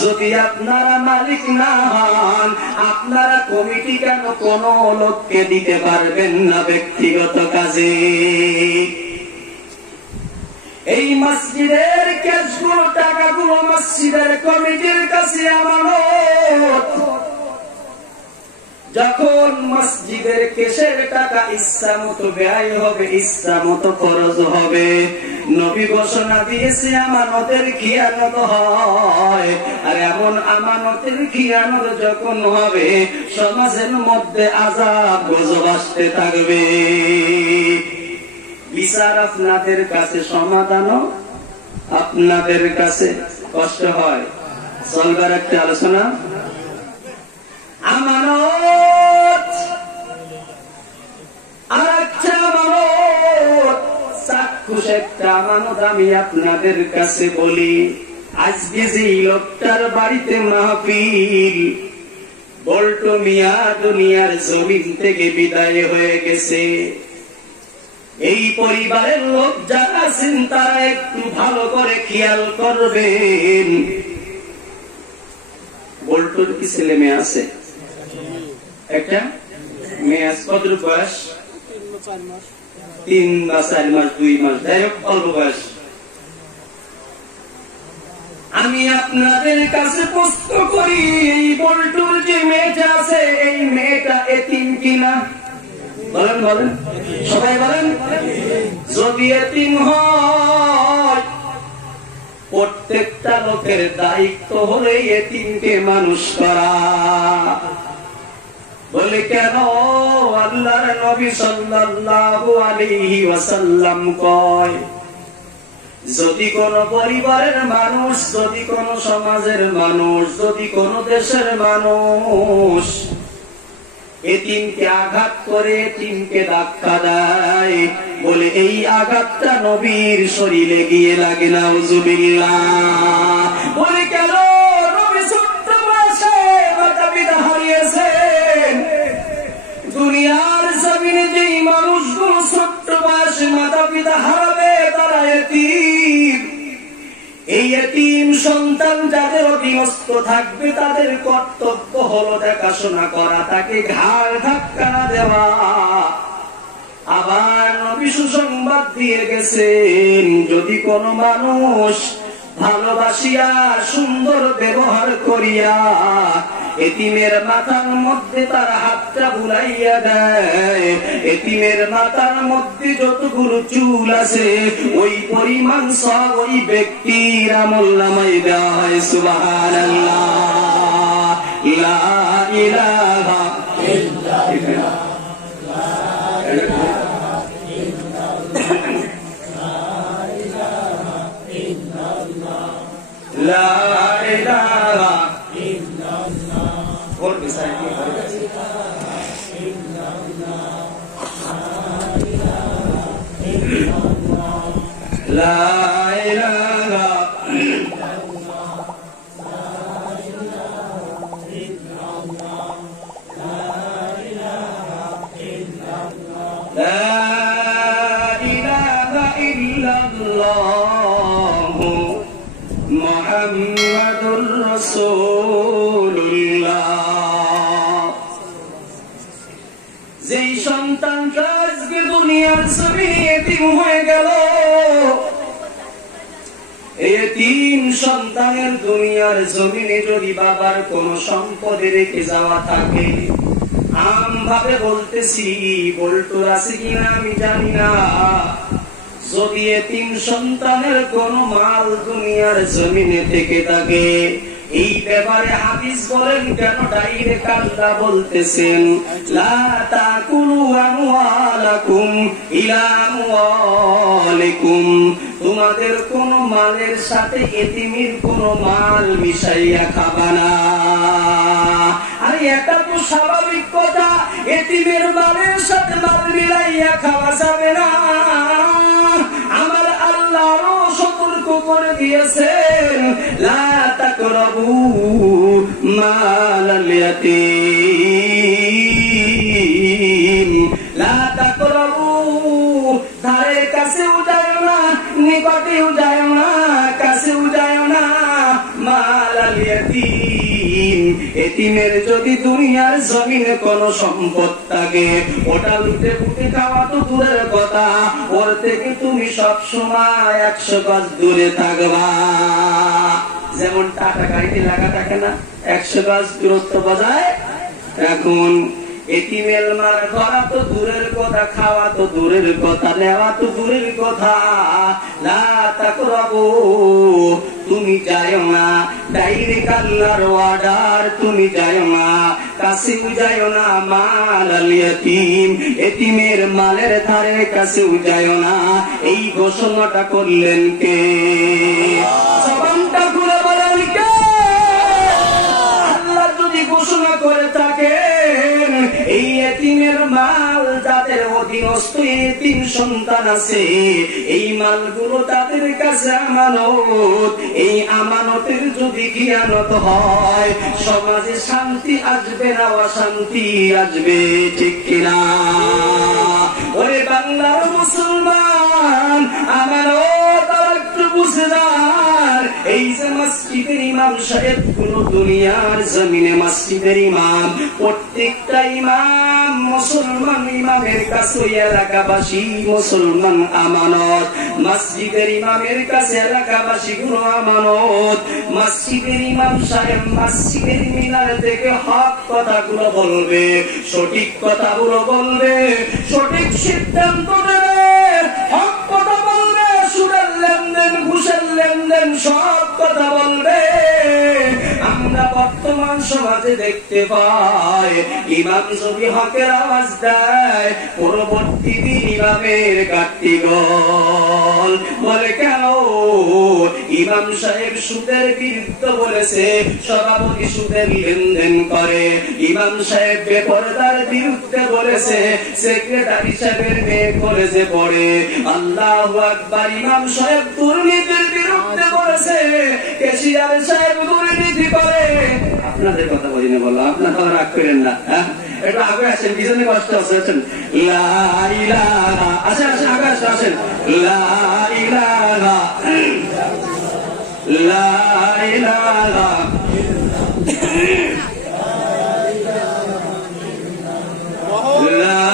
যদি আপনারা মালিক না হন, আপনারা কমিটি কেন কোন লোককে দিতে পারবেন না ব্যক্তিগত কাজে? এই মসজিদের ক্যাশগুলো, টাকাগুলো মসজিদের কমিটির কাছে আমানত। যখন মসজিদের কেশের টাকা ইচ্ছা মতো ব্যয় হবে, ইচ্ছা মতো খরচ হবে, নবী ঘোষণা দিয়েছে আমানতের খিয়ানত হয়। আর এমন আমানতের খিয়ানত যখন হবে, সমাজের মধ্যে আযাব গজব আসতে থাকবে। বিচার আপনাদের কাছে, সমাধানও আপনাদের কাছে। কষ্ট হয়। চলবার একটা আলোচনা। চাক্ষুষ একটা আমানত আমি আপনাদের কাছে বলি, আজকে যে লোকটার বাড়িতে মাহফিল, বল্টু মিয়া দুনিয়ার জমিন থেকে বিদায় হয়ে গেছে। এই পরিবারের লোক যারা আছেন তারা একটু ভালো করে খেয়াল করবেন। বল্টুর কি ছেলে মেয়ে আছে? একটা মেয়ে আছে। কত বয়স? 3 বা 4 মাস, 2 মাস, যাই হোক অল্প বয়স। আমি আপনাদের কাছে প্রশ্ন করি, এই বল্টুর যে মেয়েটা আছে এই মেয়েটা এতিম কিনা? বলেন বলেন, সবাই বলেন। যদি এতিম হয়, প্রত্যেকটা লোকের দায়িত্ব হলে এতিমকে মানুষ করা। বলে কেন? আল্লাহর নবী সাল্লাল্লাহু আলাইহি ওয়াসাল্লাম কয়, যদি কোন পরিবারের মানুষ, যদি কোন সমাজের মানুষ, যদি কোন দেশের মানুষ এতিমকে আঘাত করে, এতিমকে ধাক্কা দেয়, বলে এই আঘাতটা নবীর শরীরে গিয়ে লাগে না। নাউযুবিল্লাহ। বলে কেন? নবী ছোট্ট বয়সে মাতা-পিতা হারিয়েছেন। দুনিয়ার জমিনে যেই মানুষগুলো ছোট্ট বয়সে মাতা-পিতা হারাবে তারা এতিম। এই এতিম সন্তান যাদের অধীনস্থ থাকবে তাদের কর্তব্য হলো দেখাশোনা করা, তাকে ঘাড় ধাক্কা না দেওয়া। আবার নবী সুসংবাদ দিয়ে গেছেন, যদি কোন মানুষ ভালোবাসিয়া সুন্দর ব্যবহার করিয়া এতিমের মাথার মধ্যে তার হাতটা বুলাইয়া দেয়, এতিমের মাথার মধ্যে যতগুলো চুল আছে ওই পরিমাণ সব ওই ব্যক্তির আমলনামায় দেওয়া হয়। সুবহানাল্লাহ, লা ইলাহা ইল্লাল্লাহ। লা ইলাহা ইল্লাল্লাহ। और बिसाई की ला इलाहा মুহাম্মাদুর রাসূলুল্লাহ। যেই সন্তানটা আজকে দুনিয়ার জমিনে এতিম হয়ে গেল, এতিম সন্তানের দুনিয়ার জমিনে যদি বাবার কোন সম্পদে রেখে যাওয়া থাকে, আমভাবে বলতেছি, বল্টুর আছে কিনা আমি জানি না, যদি এতিম সন্তানের কোন মাল দুনিয়ার জমিনে থেকে থাকে, এই ব্যাপারে হাদিস বলেন কেন ডাইরেক্ট আল্লাহ বলতেছেন, লা তাকুলু আমওয়ালাকুম ইলা আমওয়ালিকুম, তোমাদের কোন মালের সাথে এতিমের কোন মাল মিশাইয়া খাবা না। আরে এটা তো স্বাভাবিক কথা, এতিমের মালের সাথে মাল মিলাইয়া খাওয়া যাবে না। আমার আল্লাহও সতর্ক করে দিয়েছেন, লা তাকরাবু মালাল ইয়াতীম, লা তাকরাবু, ধারে কাছেও যায় না, নিকটেও যায় না, কাছেও যায় না, মালাল ইয়াতীম, এতিমের যদি দুনিয়ার জমিনে কোন সম্পদ থাকে, ওটা লুটে ফুটে খাওয়া তো দূরের কথা, ওর থেকে তুমি সবসময় 100 গজ দূরে থাকবা। যেমন টাটা গাড়িতে লাগা থাকে না, 100 গজ দূরত্ব বজায় রাখুন। এতিমের মাল ধরা তো দূরের কথা, খাওয়া তো দূরের কথা, নেওয়া তো দূরের কথা। লা তাকরাবু, তুমি যাও না, ডাইরেক্ট আল্লাহর অর্ডার, তুমি যাও না, কাছেও যাও না, মালাল ইয়াতীম, এতিমের মালের ধারে কাছেও যাও না। এই ঘোষণাটা করলেন কে? জবানটা খুলে বলেন কে? আল্লাহ যদি ঘোষণা করে থাকেন, এই এতিমের মাল যাদের অধীনস্থ এতিম সন্তান আছে, এই মালগুলো তাদের কাছে আমানত। এই আমানতের যদি খিয়ানত হয়, সমাজে শান্তি আসবে না অশান্তি আসবে, ঠিক কিনা? ওরে বাংলার মুসলমান, আমানত একটু বুঝে যান। এই যে মসজিদের ইমাম সাহেব কোন দুনিয়ার জমিনে মসজিদের ইমাম, প্রত্যেকটা ইমাম মুসলমান, ইমামের কাছে এলাকাবাসী মুসলমান আমানত। মসজিদের ইমামের কাছে এলাকাবাসী কোন আমানত। মসজিদের ইমাম সাহেব মসজিদের মিনার থেকে হক কথাগুলো বলবে, সঠিক কথাগুলো বলবে, সঠিক সিদ্ধান্ত নেবে, হক কথা বলবে, সুদের লেনদেন ঘুষের লেনদেন সব কথা বলবে। আমরা বর্তমান সমাজে দেখতে পাই, ইমাম যদি হকের আওয়াজ দেয়, পরবর্তী দিন ইমামের গাট্টি গোল। বলে কেন? ইমাম সাহেব সুদের বিরুদ্ধে বলেছে, সভাপতি সুদের লেনদেন করে। ইমাম সাহেব বেপরদার বিরুদ্ধে বলেছে, সেক্রেটারি সাহেবের মেয়ে কলেজে পড়ে। আল্লাহু আকবার। ইমাম সাহেব দুর্নীতির বিরুদ্ধে বলেছে, কেশিয়ার সাহেব দুর্নীতি করে। আপনাদের কথা বলি না, বলো, আপনার কথা রাগ করেন না। একটু আগে আসেন, পিছনে কষ্ট আছেন। লা ইলাহা, আসেন আসেন, আগে আসেন। লা ইলাহা, লা ইলাহা, লা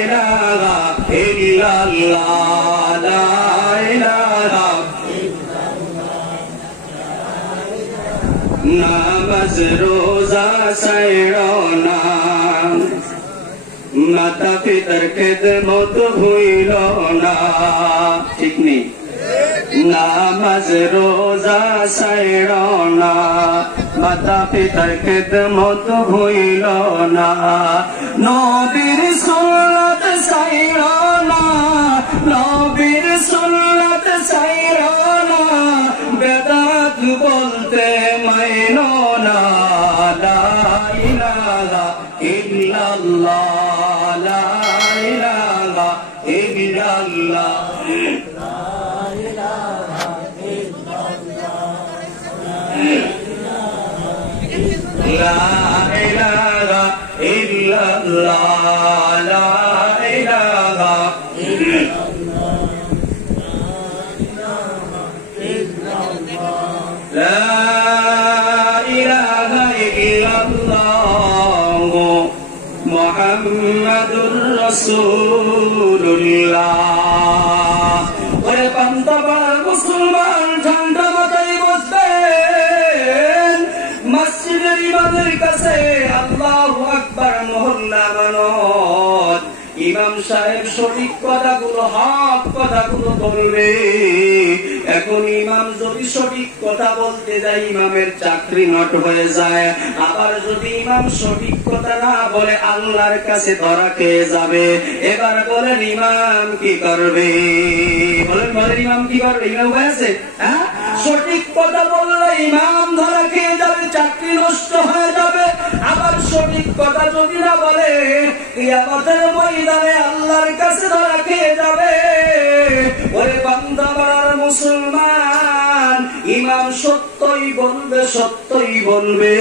ইলাহা ইল্লাল্লাহ, লা ইলাহা। নামাজ রোজা ছাইড়ো না, মাতা পিতার খেদমত ভুইল না, ঠিক নেই? নামাজ রোজা ছাইড়ো না, মাতা পিতার খেদমত ভুইল না, নবীর সুন্নাত ছাইড়ো না, নবীর সুন্নাত ছাইড়ো না, বেদাত বলতে মাইনো না। লা ইলাহা ইল্লাল্লাহ, লা ইলাহা ইল্লাল্লাহ, লা ইলাহা ইল্লাল্লাহ, লা ইলাহা মুহাম্মাদুর রাসূলুল্লাহ। ওরে পান্তাপাড়ার মুসলমান, ঠান্ডা মাথায় বসবেন। মসজিদের ইমামের কাছে আল্লাহু আকবার মহল্লা মানত। ইমাম সাহেব সঠিক কথাগুলো, হক কথাগুলো বলবে। এখন ইমাম যদি সঠিক কথা বলতে যায়, ইমামের চাকরি নট হয়ে যায়। আবার যদি ইমাম সঠিক কথা না বলে, আল্লাহর কাছে ধরা খেয়ে যাবে। এবার বলেন ইমাম কি করবে? বলেন বলেন ইমাম কি করবে? ইমাম হয়েছে, হ্যাঁ? সঠিক কথা বললে ইমাম ধরা খেয়ে যাবে, চাকরি নষ্ট হয়ে যাবে। আবার সঠিক কথা যদি না বলে, কিয়ামতের ময়দানে আল্লাহর কাছে ধরা খেয়ে যাবে। ওরে বান্দা বাড়ার মুসলমান, ইমাম সত্যই বলবে, সত্যই বলবে।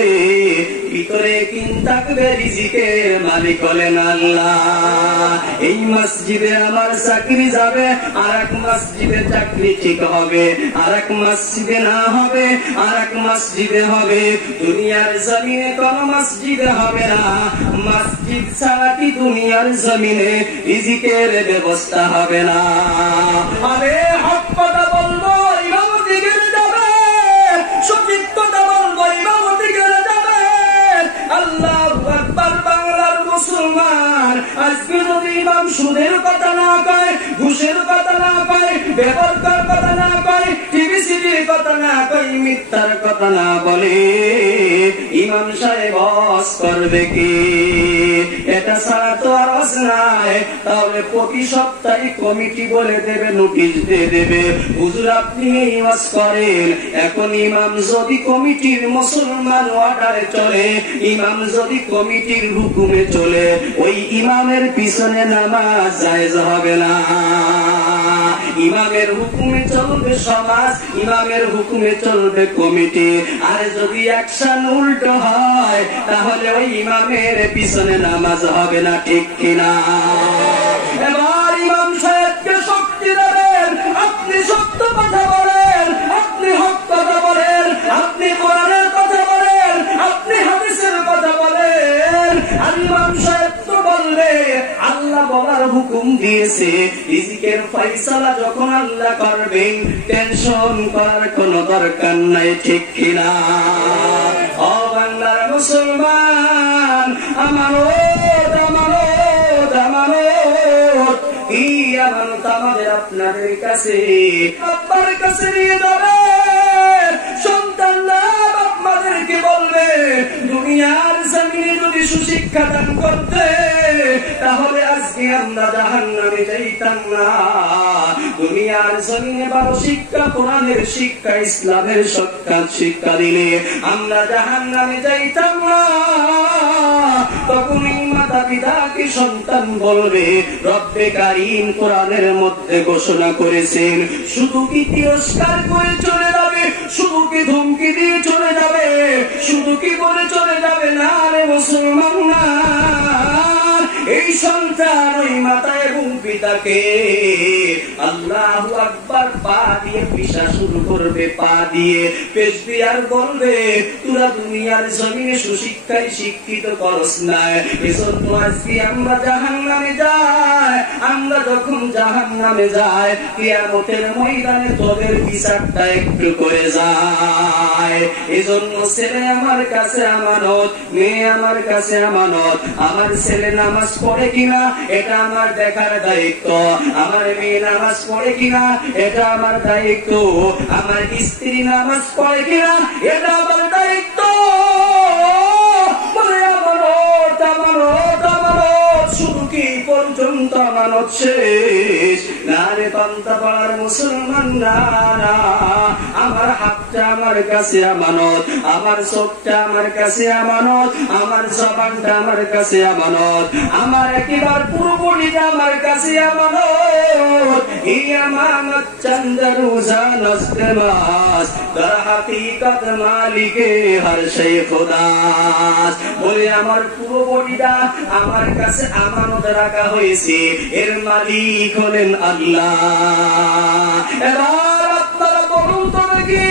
ভিতরে কিন থাকবে রিজিকের মালিক হলেন আল্লাহ। এই মসজিদে আমার চাকরি যাবে, আর এক মসজিদে চাকরি ঠিক হবে, আর এক মসজিদে না হবে, আর এক মসজিদে হবে। দুনিয়ার জমিনে কোন মসজিদে হবে না। মসজিদ ছাড়া কি দুনিয়ার জমিনে রিজিকের ব্যবস্থা হবে না? আরে হক কথা বলবো, ইমামতি গেলে যাবে। সঠিক কথা বলবো, ইমামতি গেলে যাবে। আল্লাহু আকবার। বাংলার মুসলমান, আজকে যদি ইমাম সুদের কথা না কয়, ঘুষের কথা না কয়, বেপরকার কথা না কয়, টিভি সিটির কথা না কয়, মিথ্যার কথা না বলে, ইমাম সাহেব হজ করবে কি? এটা ছাড়া তো আর হজ নাই। তাহলে প্রতি সপ্তাহে কমিটি বলে দেবে, নোটিশ দিয়ে দেবে, হুজুর আপনি এই হজ করেন। এখন ইমাম যদি কমিটির মুসলমান অর্ডারে চলে, ইমাম যদি কমিটির হুকুমে চলে, ওই ইমামের পিছনে নামাজ জায়েজ হবে না। ইমামের হুকুমে চলবে সমাজ, ইমামের হুকুমে চলবে কমিটি। আর যদি অ্যাকশন উল্টো হয়, তাহলে ওই ইমামের পিছনে নামাজ হবে না, ঠিক কিনা? এবার ইমাম সাহেবকে শক্তি দেবেন, আপনি সত্য কথা বলেন, আপনি হক কথা বলেন, আপনি কোরআনের কথা বলেন, আপনি হাদিসের কথা বলেন। আর ইমাম সাহেব তো বলবে আল্লাহ বলার হুকুম দিয়েছে, রিজিকের ফয়সালা যখন আল্লাহ করবেন, টেনশন করার কোনো দরকার নাই, ঠিক কিনা? ও বাংলার মুসলমান, আমানত আমানত আমানত, কি আমানত আমাদের আপনাদের কাছে, আব্বার কাছে নিয়ে যাবে। সন্তানরা আপনাদেরকে বলবে দুনিয়ার জমিনে যদি সুশিক্ষা দান করতে, তাহলে আজকে আমরা জাহান্নামে যাইতাম না। দুনিয়ার জমিনে ভালো শিক্ষা, কোরআনের শিক্ষা, ইসলামের শিক্ষা দিলে আমরা জাহান্নামে যাইতাম না। তখনই মাতা পিতাকে সন্তান বলবে রব্বে কারীম কোরআনের মধ্যে ঘোষণা করেছেন, শুধু কি তিরস্কার করে চলে যাবে, শুধু কি ধমকি দিয়ে চলে যাবে, শুধু কি বলে চলে যাবে না রে মুসলমান না। এই সন্তান ওই মাতা এবং পিতাকে আল্লাহু আকবার পা দিয়ে পিষা শুরু করবে, পা দিয়ে পেশ দিয়ে আর বলবে তোরা দুনিয়ার জমিনে সুশিক্ষায় শিক্ষিত করস না, এজন্য আজকে আমরা জাহান্নামে যাই। আমরা যখন জাহান্নামে যাই, কিয়ামতের ময়দানে তোদের বিচারটা একটু করে যায়। এজন্য ছেলে আমার কাছে আমানত, মেয়ে আমার কাছে আমানত। আমার ছেলে নামাজ পড়ে কিনা এটা আমার দেখার দায়িত্ব, আমার মেয়ে নামাজ পড়ে কিনা এটা আমার দায়িত্ব, আমার স্ত্রী নামাজ পড়ে কিনা এটা আমার দায়িত্ব। বলে আমানত আমানত আমানত, শুধু কি পর্যন্ত আমানত শেষ না রে পান্তা পাড়ার মুসলমান না। আমার হাতটা আমার কাছে আমানত, আমার চোখটা আমার কাছে আমানত, আমার জবানটা আমার কাছে আমানত, আমার একেবারে পুরো বডিটা আমার কাছে আমানত। এই আমানত চন্দ রোজা নজমাস দর হাকিকত মালিকে হর শে খুদাস। বলে আমার পুরো বডিটা আমার কাছে আমানত রাখা হয়েছে, এর মালিক হলেন আল্লাহ। এবার আপনারা বলুন তো দেখি,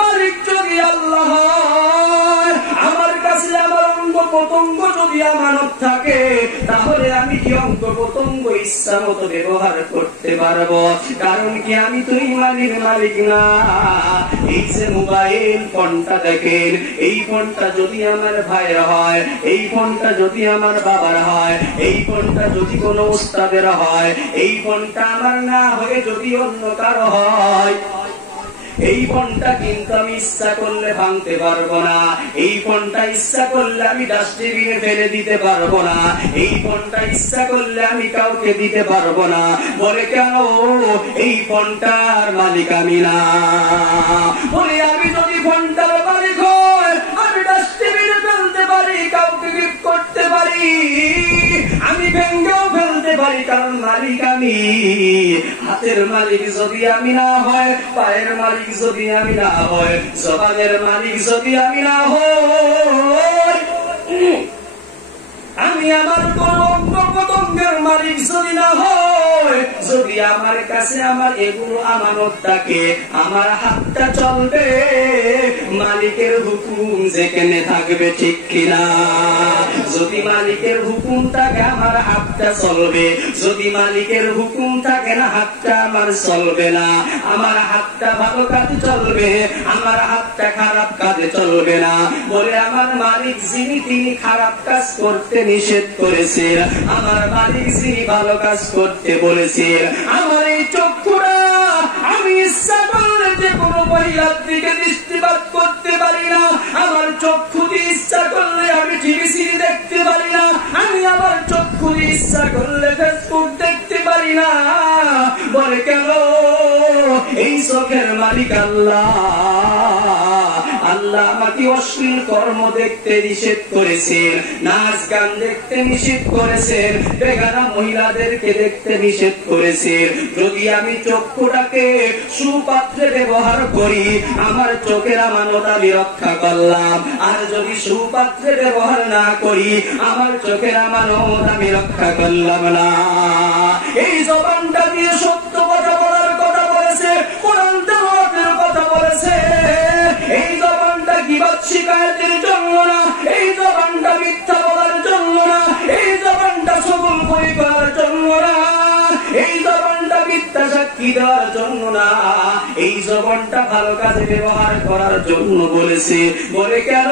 মালিক যদি আল্লাহ হয়, আমার কাছে আমার অঙ্গ প্রত্যঙ্গ যদি আমানত থাকে, তাহলে আমি কি অঙ্গ প্রত্যঙ্গ ইচ্ছা মতো ব্যবহার করতে পারবো? কারণ কি আমি তো ইমানের মালিক না। এই যে মোবাইল ফোনটা দেখেন, এই ফোনটা যদি আমার ভাইয়ের হয়, এই ফোনটা যদি আমার বাবার হয়, এই ফোনটা যদি কোনো উস্তাদের হয়, এই ফোনটা আমার না হয়ে যদি অন্য কারো হয়, এই ফোনটা কিন্তু আমি ইচ্ছা করলে ভাঙতে পারবো না, এই ফোনটা ইচ্ছা করলে আমি ডাস্টবিনে ফেলে দিতে পারবো না, এই ফোনটা ইচ্ছা করলে আমি কাউকে দিতে পারবো না। বলে কেন? এই ফোনটার মালিক আমি না। বলে আমি যদি ফোনটার মালিক হয়, আমি ডাস্টবিনে ফেলতে পারি, কাউকে গিফট করতে পারি, আমি ভেঙ্গেও ফেলতে পারি, কারণ মালিক আমি। হাতের মালিক যদি আমি না হয়, পায়ের মালিক যদি আমি না হয়, জবানের মালিক যদি আমি না হই, আমি আমার কোন অঙ্গ প্রত্যঙ্গের মালিক যদি না হয়, যদি আমার কাছে আমার এগুলো আমানত থাকে, আমার হাতটা চলবে মালিকের হুকুম যেখানে থাকবে, ঠিক কিনা? যদি মালিকের হুকুম থাকে আমার হাতটা চলবে, যদি মালিকের হুকুম থাকে না হাতটা আমার চলবে না। আমার হাতটা ভালো কাজে চলবে, আমার হাতটা খারাপ কাজে চলবে না। বলে আমার মালিক যিনি, তিনি খারাপ কাজ করতে নিষেধ করেছেন, আমার মালিক যিনি ভালো কাজ করতে বলেছেন। আমার এই চক্ষুরা আমি ইচ্ছা করলে যে কোনো মহিলার দিকে দৃষ্টিপাত করতে পারি না, আমার চক্ষু দিয়ে ইচ্ছা করলে আমি টিভি সিরিজ দেখতে পারি না, আমি আমার চক্ষু দিয়ে ইচ্ছা করলে ফেসবুক দেখতে পারি না। বলে কেন? এই চোখের মালিক আল্লাহ। আল্লাহ আমাকে অশ্লীল কর্ম দেখতে নিষেধ করেছেন, নাচ গান দেখতে নিষেধ করেছেন, বেগানা মহিলাদেরকে দেখতে নিষেধ করেছেন। যদি আমি চক্ষুটাকে সুপাত্রে ব্যবহার করি, আমার চোখের আমানত আমি রক্ষা করলাম। আর যদি সুপাত্রে ব্যবহার না করি, আমার চোখের আমানত আমি রক্ষা করলাম না। এই জবানটা দিয়ে সত্য কথা বলার কথা বলেছে, কোরআন তেলাওয়াতের কথা বলেছে। এই জবানটা গীবত শিকায়তের জন্য না, এই জবানটা মিথ্যা বলার জন্য না, এই জবানটা সবল বই করার জন্য না, এই জবানটা মিথ্যা সাক্ষী দেওয়ার জন্য না, এই জবানটা ভালো কাজে ব্যবহার করার জন্য বলেছে। বলে কেন?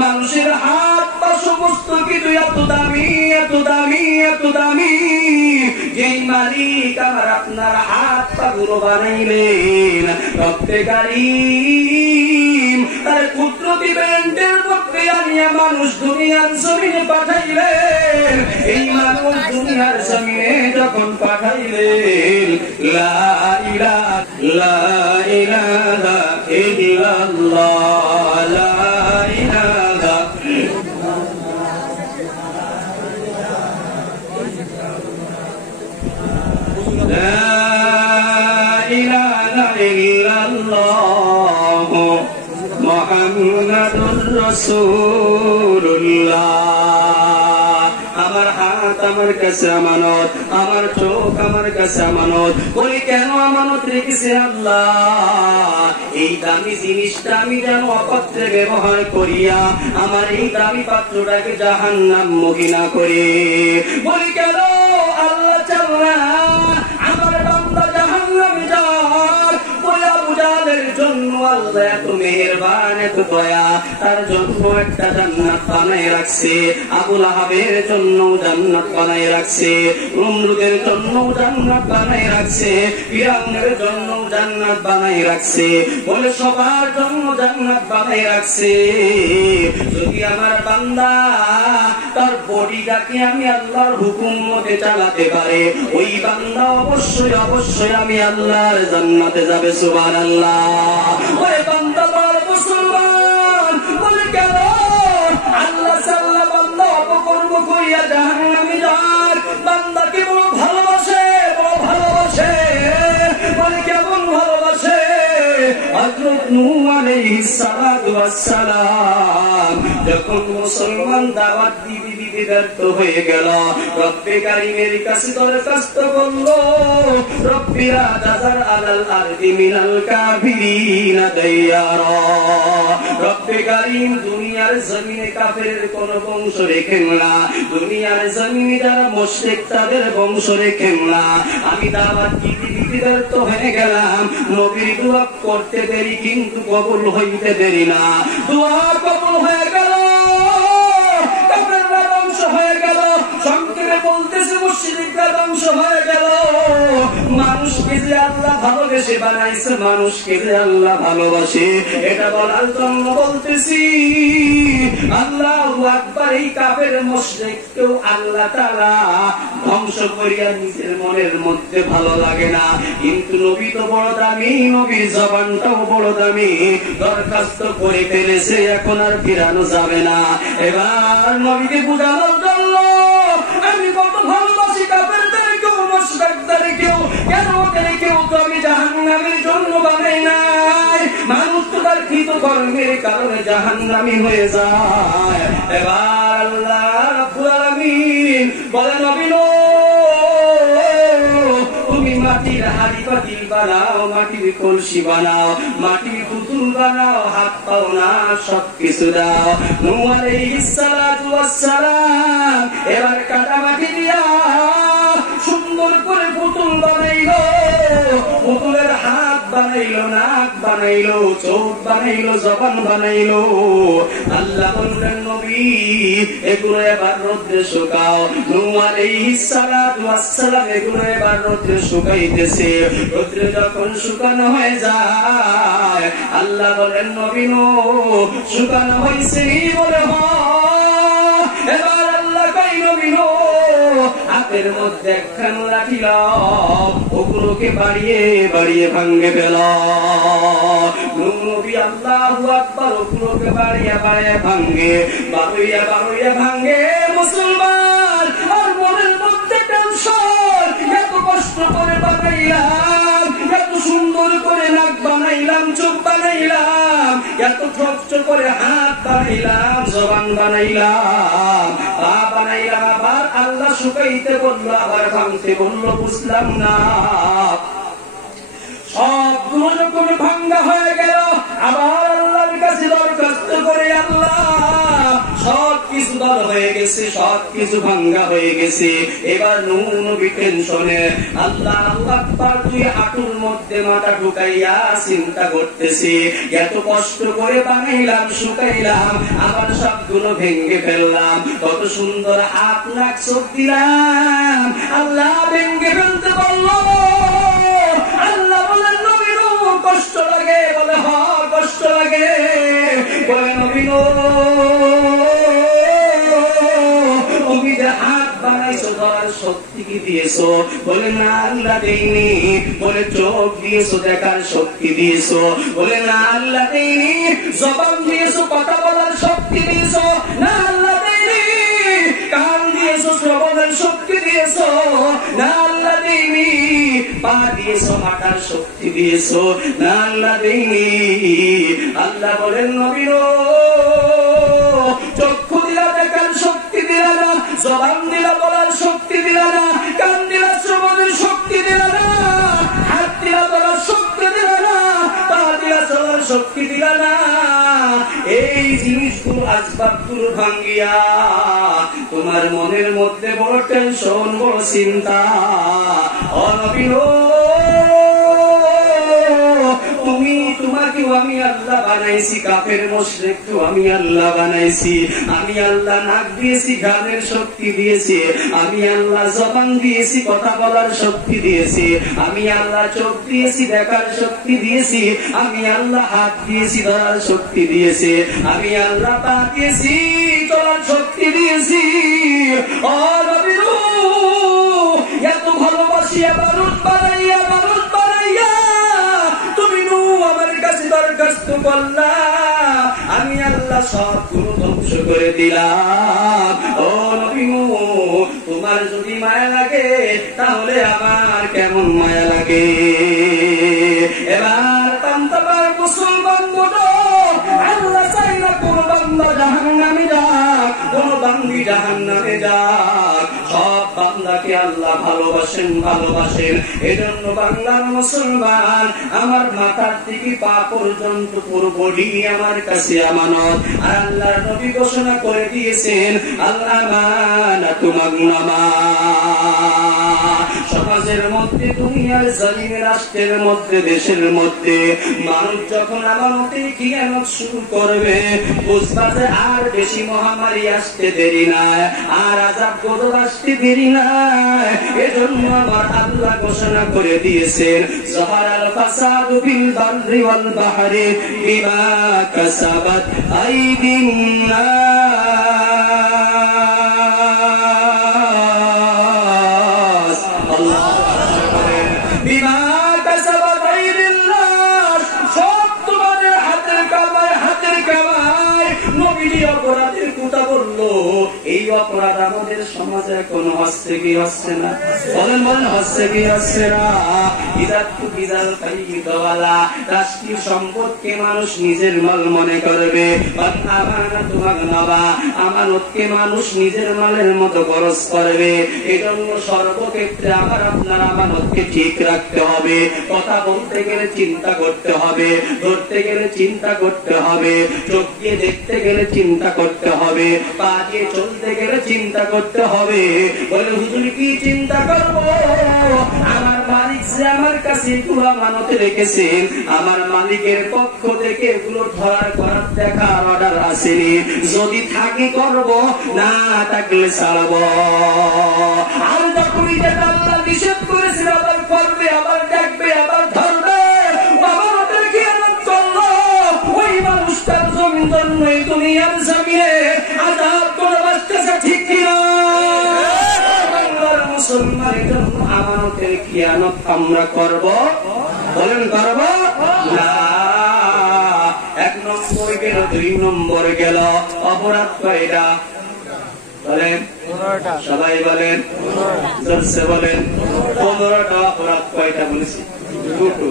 মানুষের হাত পা সমস্ত কিছু এত দামি, এত দামি, এত দামি, যেই মালিক আমার আপনার হাত পা গুলো বানাইলেন, রক্তে কারিম তার কুদরতি ব্যান্ডের মধ্যে আনিয়া মানুষ দুনিয়ার জমিনে পাঠাইলেন। এই মানুষ দুনিয়ার জমিনে যখন পাঠাইলেন, লা ইলাহা ইল্লাল্লাহ, লা ইলাহা ইল্লাল্লাহ মুহাম্মাদুর রাসূলুল্লাহ। আমার হাত আমার কাছে আমানত, আমার চোখ আমার কাছে আমানত। বলি কেন আমানত রেখেছে আল্লাহ? এই দামি জিনিসটা আমি যেন অপাত্রে ব্যবহার করিয়া আমার এই দামি পাত্রটাকে জাহান্নামমুখী না করে। বলি কেন? আল্লাহ চাল্লা আমার বান্দা জাহান্নামে যাক। বলে আবু জাহলের জন্য আল্লাহ এত মেহেরবান, এত দয়া, তার জন্য একটা জান্নাত বানায় রাখছে। আবু লাহাবের জন্য জান্নাত বানায় রাখছে, নমরুদের জন্য জান্নাত বানায় রাখছে, ফিরআউনের জন্য জান্নাত বানায় রাখছে। বলে সবার জন্য জান্নাত বানায় রাখছে। যদি আমার বান্দা তার বডিটাকে আমি আল্লাহর হুকুম মতে চালাতে পারে, ওই বান্দা অবশ্যই অবশ্যই আমি আল্লাহর জান্নাতে যাবে। সুবহানাল্লাহ। ওই বান্দা বল মুসলমান। বলে কেন? আল্লাহ সাল্লাহ বান্দা অপকর্ম করিয়া জাহান্নামে যাক। বান্দাকে বড় ভালোবাসে, বড় ভালোবাসে। বলে কেমন ভালোবাসে? হযরত নূহ আলাইহিস সালাতু ওয়াস সালাম যখন মুসলমান দাওয়াত দিতে দিতে ব্যর্থ হয়ে গেল, রব্বে কারীমের কাছে দরখাস্ত করলো, রব্বি লা তাযার আলাল আরদি মিনাল কাফিরিনা দাইয়ারা। রব্বে কারীম দুনিয়ার জমিনে কাফেরের কোন বংশ রেখেন না, দুনিয়ার জমিনে যারা মুশরিক তাদের বংশ রেখেন না। আমি দাওয়াত দিতে দিতে ব্যর্থ হয়ে গেলাম, নবীর দোয়া করতে দেরি কিন্তু কবুল হইতে দেরি না। দোয়া কবুল হয়ে গেল, কাফেররা ধ্বংস হয়ে গেল, সংক্ষেপে বলতেছে মুশরিকরা ধ্বংস হয়ে গেল। মানুষকে যে আল্লাহ ভালোবেসে বানাইছে, মানুষকে যে আল্লাহ ভালোবাসে, এটা বলার জন্য বলতেছি। আল্লাহু আকবার। এই কাফের মুশরিককেও আল্লাহ তাআলা ধ্বংস করিয়া নিজের মনের মধ্যে ভালো লাগে না, কিন্তু নবী তো বড় দামি, নবীর জবানটাও বড় দামি। দরখাস্ত করে ফেলেছে, এখন আর ফিরানো যাবে না। এবার নবীকে বুঝানোর জন্য আমি কত ভালোবাসি কাফেরদেরকেও, মুশরিকদেরকেও, কেন ওদেরকেও তো আমি জাহান্নামের জন্য বানাই নাই। মানুষ তো তার কৃতকর্মের কারণে জাহান্নামী হয়ে যায়। এবার আল্লাহ রাব্বুল আলামিন বলেন, নবী তুমি মাটির হাড়ি পাতিল বানাও, মাটির কলসি বানাও, মাটির পুতুল বানাও, হাত পাও না সবকিছু দাও। নূহ আলাইহিস সালাতু ওয়াস সালাম এবার কাদা মাটি দিয়া সুন্দর করে পুতুল বানাইলো। পুতুলের হাত বানাইলো, নাক বানাইলো, চোখ বানাইলো, জবান বানাইলো। আল্লাহ বললেন নবী এগুলো এবার রোদ্রে শুকাও। নূহ আলাইহিস সালাতু ওয়াস সালাম এগুলো এবার রোদ্রে শুকাইতেছে। রোদ্রে যখন শুকানো হয়ে যায় আল্লাহ বলেন নবী নূহ শুকানো হয়েছে বলে এবার আল্লাহ কই নবী নূহ হাতের মধ্যে একখানা লাঠি লও, ওগুলোকে বাড়িয়ে বাড়িয়ে ভাঙ্গে ফেল। নূহ নবী আল্লাহু আকবার ওগুলোকে বাড়িয়ে বাড়িয়ে ভাঙ্গে, বাড়িয়ে বাড়িয়ে ভাঙ্গে। মুসলমান আর মনের মধ্যে টেনশন, এত কষ্ট করে বানাইলাম, এত সুন্দর করে নাক বানাইলাম, চোখ বানাইলাম, এত কষ্ট করে হাত বানাইলাম, জবান বানাইলাম, পা বানাইলাম, আবার আল্লাহ শুকাইতে বললো, আবার ভাঙতে বললো, বুঝলাম না। সবগুলো যখন ভাঙ্গা হয়ে গেল আবার আল্লাহর কাছে দরখাস্ত করে, আল্লাহ সবকিছু দর হয়ে গেছে, সবকিছু ভাঙ্গা হয়ে গেছে। এবার নূহ নবী টেনশনে আল্লাহ আকবার দুই হাঁটুর মধ্যে মাথা ঢুকাইয়া চিন্তা করতেছে, এত কষ্ট করে বানাইলাম, শুকাইলাম, আবার সবগুলো ভেঙ্গে ফেললাম, কত সুন্দর হাত নাক চোখ দিলাম, আল্লাহ ভেঙ্গে ফেলতে পারলো। আল্লাহ বলেন নবী নূহ কষ্ট লাগে, বলে হ কষ্ট লাগে, বলে নবী নূহ তুমি যে হাত বানাইছো ধরার শক্তি কি দিয়েছো? বলে না আল্লাহ দেইনি। বলে চোখ দিয়েছো দেখার শক্তি দিয়েছো? বলে না আল্লাহ দেইনি। জবান দিয়েছো কথা বলার শক্তি দিয়েছো? না আল্লাহ দেইনি। কান দিয়েছো শ্রবণের শক্তি দিয়েছো? না আল্লাহ দেইনি। পা দিয়েছো হাঁটার শক্তি দিয়েছো? না আল্লাহ দেইনি। আল্লাহ বলেন নবী চক্ষু দিলা দেখার শক্তি দিলা না, জবান দিলা বলার শক্তি দিলা না, কান দিলা শ্রবণের শক্তি দিলা না, হাত দিলা বলার শক্তি দিলা না, পা দিলা চলার শক্তি দিলা না। এই জিনিসগুলো আসবাবগুলো ভাঙ্গিয়া তোমার মনের মধ্যে বড় টেনশন, বড় চিন্তা। ও নবী তুমি তোমাকেও আমি আল্লাহ বানাইছি, কাফের মুশরিককেও আমি আল্লাহ বানাইছি। আমি আল্লাহ নাক দিয়েছি, গানের শক্তি দিয়েছি। আমি আল্লাহ জবান দিয়েছি, কথা বলার শক্তি দিয়েছি। আমি আল্লাহ চোখ দিয়েছি, দেখার শক্তি দিয়েছি। আমি আল্লাহ হাত দিয়েছি, ধরার শক্তি দিয়েছি। আমি আল্লাহ পা দিয়েছি, চলার শক্তি দিয়েছি। ও নবী এত ভালোবাসিয়া বারুদ বানাইয়া বারুদ বানাইয়া তুমি আমার কাছে দরখাস্ত করলাম, আমি আল্লাহ সবগুলো ধ্বংস করে দিলাম। ও নবী তোমার যদি মায়া লাগে তাহলে আমার কেমন মায়া লাগে। এবার তান্তাবার মুসলমান বলো আল্লাহ চাই না কোন বান্দা জাহান্নামে যাক, কোন বান্দি জাহান্নামে যাক। সব বান্দাকে আল্লাহ ভালোবাসেন, ভালোবাসেন। এজন্য বাংলার মুসলমান আমার মাথার থেকে পা পর্যন্ত পুরো বডি আমার কাছে আমানত। আর আল্লাহর নবী ঘোষণা করে দিয়েছেন আল্লাহ আমানাতু মাগনামা। সমাজের মধ্যে, দুনিয়ার জমিনে, রাষ্ট্রের মধ্যে, দেশের মধ্যে মানুষ যখন আমানতে খিয়ানত শুরু করবে বুঝবা যে আর বেশি মহামারী আসতে দেরি নাই, আর আযাব গজব আসতে দেরি নাই। এজন্য আমার আল্লাহ ঘোষণা করে দিয়েছেন যাহারাল ফাসাদু ফিল বাররি ওয়াল বাহরি বিমা কাসাবাত আইদিন নাস। আল্লাহু আকবার। বিমা কাসাবাত আইদিন নাস, সব তোমাদের হাতের কামাই, হাতের কামাই। নবীজি অপরাধের কথা বললো, এই অপরাধ আমাদের সমাজে এখন হচ্ছে কি হচ্ছে না? বলেন বলেন, হচ্ছে কি হচ্ছে না? রাষ্ট্রীয় সম্পদকে মানুষ নিজের মাল মনে করবে, আমানতকে মানুষ নিজের মালের মতো খরচ করবে। এজন্য সর্বক্ষেত্রে আমার আপনার আমানতকে ঠিক রাখতে হবে। কথা বলতে গেলে চিন্তা করতে হবে, ধরতে গেলে চিন্তা করতে হবে, চোখ দিয়ে দেখতে গেলে চিন্তা করতে হবে, পা দিয়ে চলতে গেলে চিন্তা করতে হবে। বলে হুজুর কি চিন্তা করব, আমার মালিক যে আমার কাছে এগুলো আমানতে রেখেছেন, আমার মালিকের পক্ষ থেকে এগুলো ধরার করার দেখার অর্ডার আসেনি। যদি থাকে করব, না থাকলে ছাড়ব। আর যখনই যেটা আল্লাহ নিষেধ করেছিল আবার করবে, আবার ডাকবে, আবার ধরবে, আবার ওদের খেয়ানত করলো, ওই মানুষটার জন্য এই দুনিয়ার জমিনে আযাব করে বাঁচতেছে, ঠিক কিনা? মুসলমানের জন্য আমানতের খেয়ানত আমরা করব? বলেন করব না। 1 নম্বর গেল, 2 নম্বর গেল, অপরাধ কয়টা বলেন? সবাই বলেন, জোরসে বলেন। 15টা অপরাধ কয়টা বলেছি? 2টো।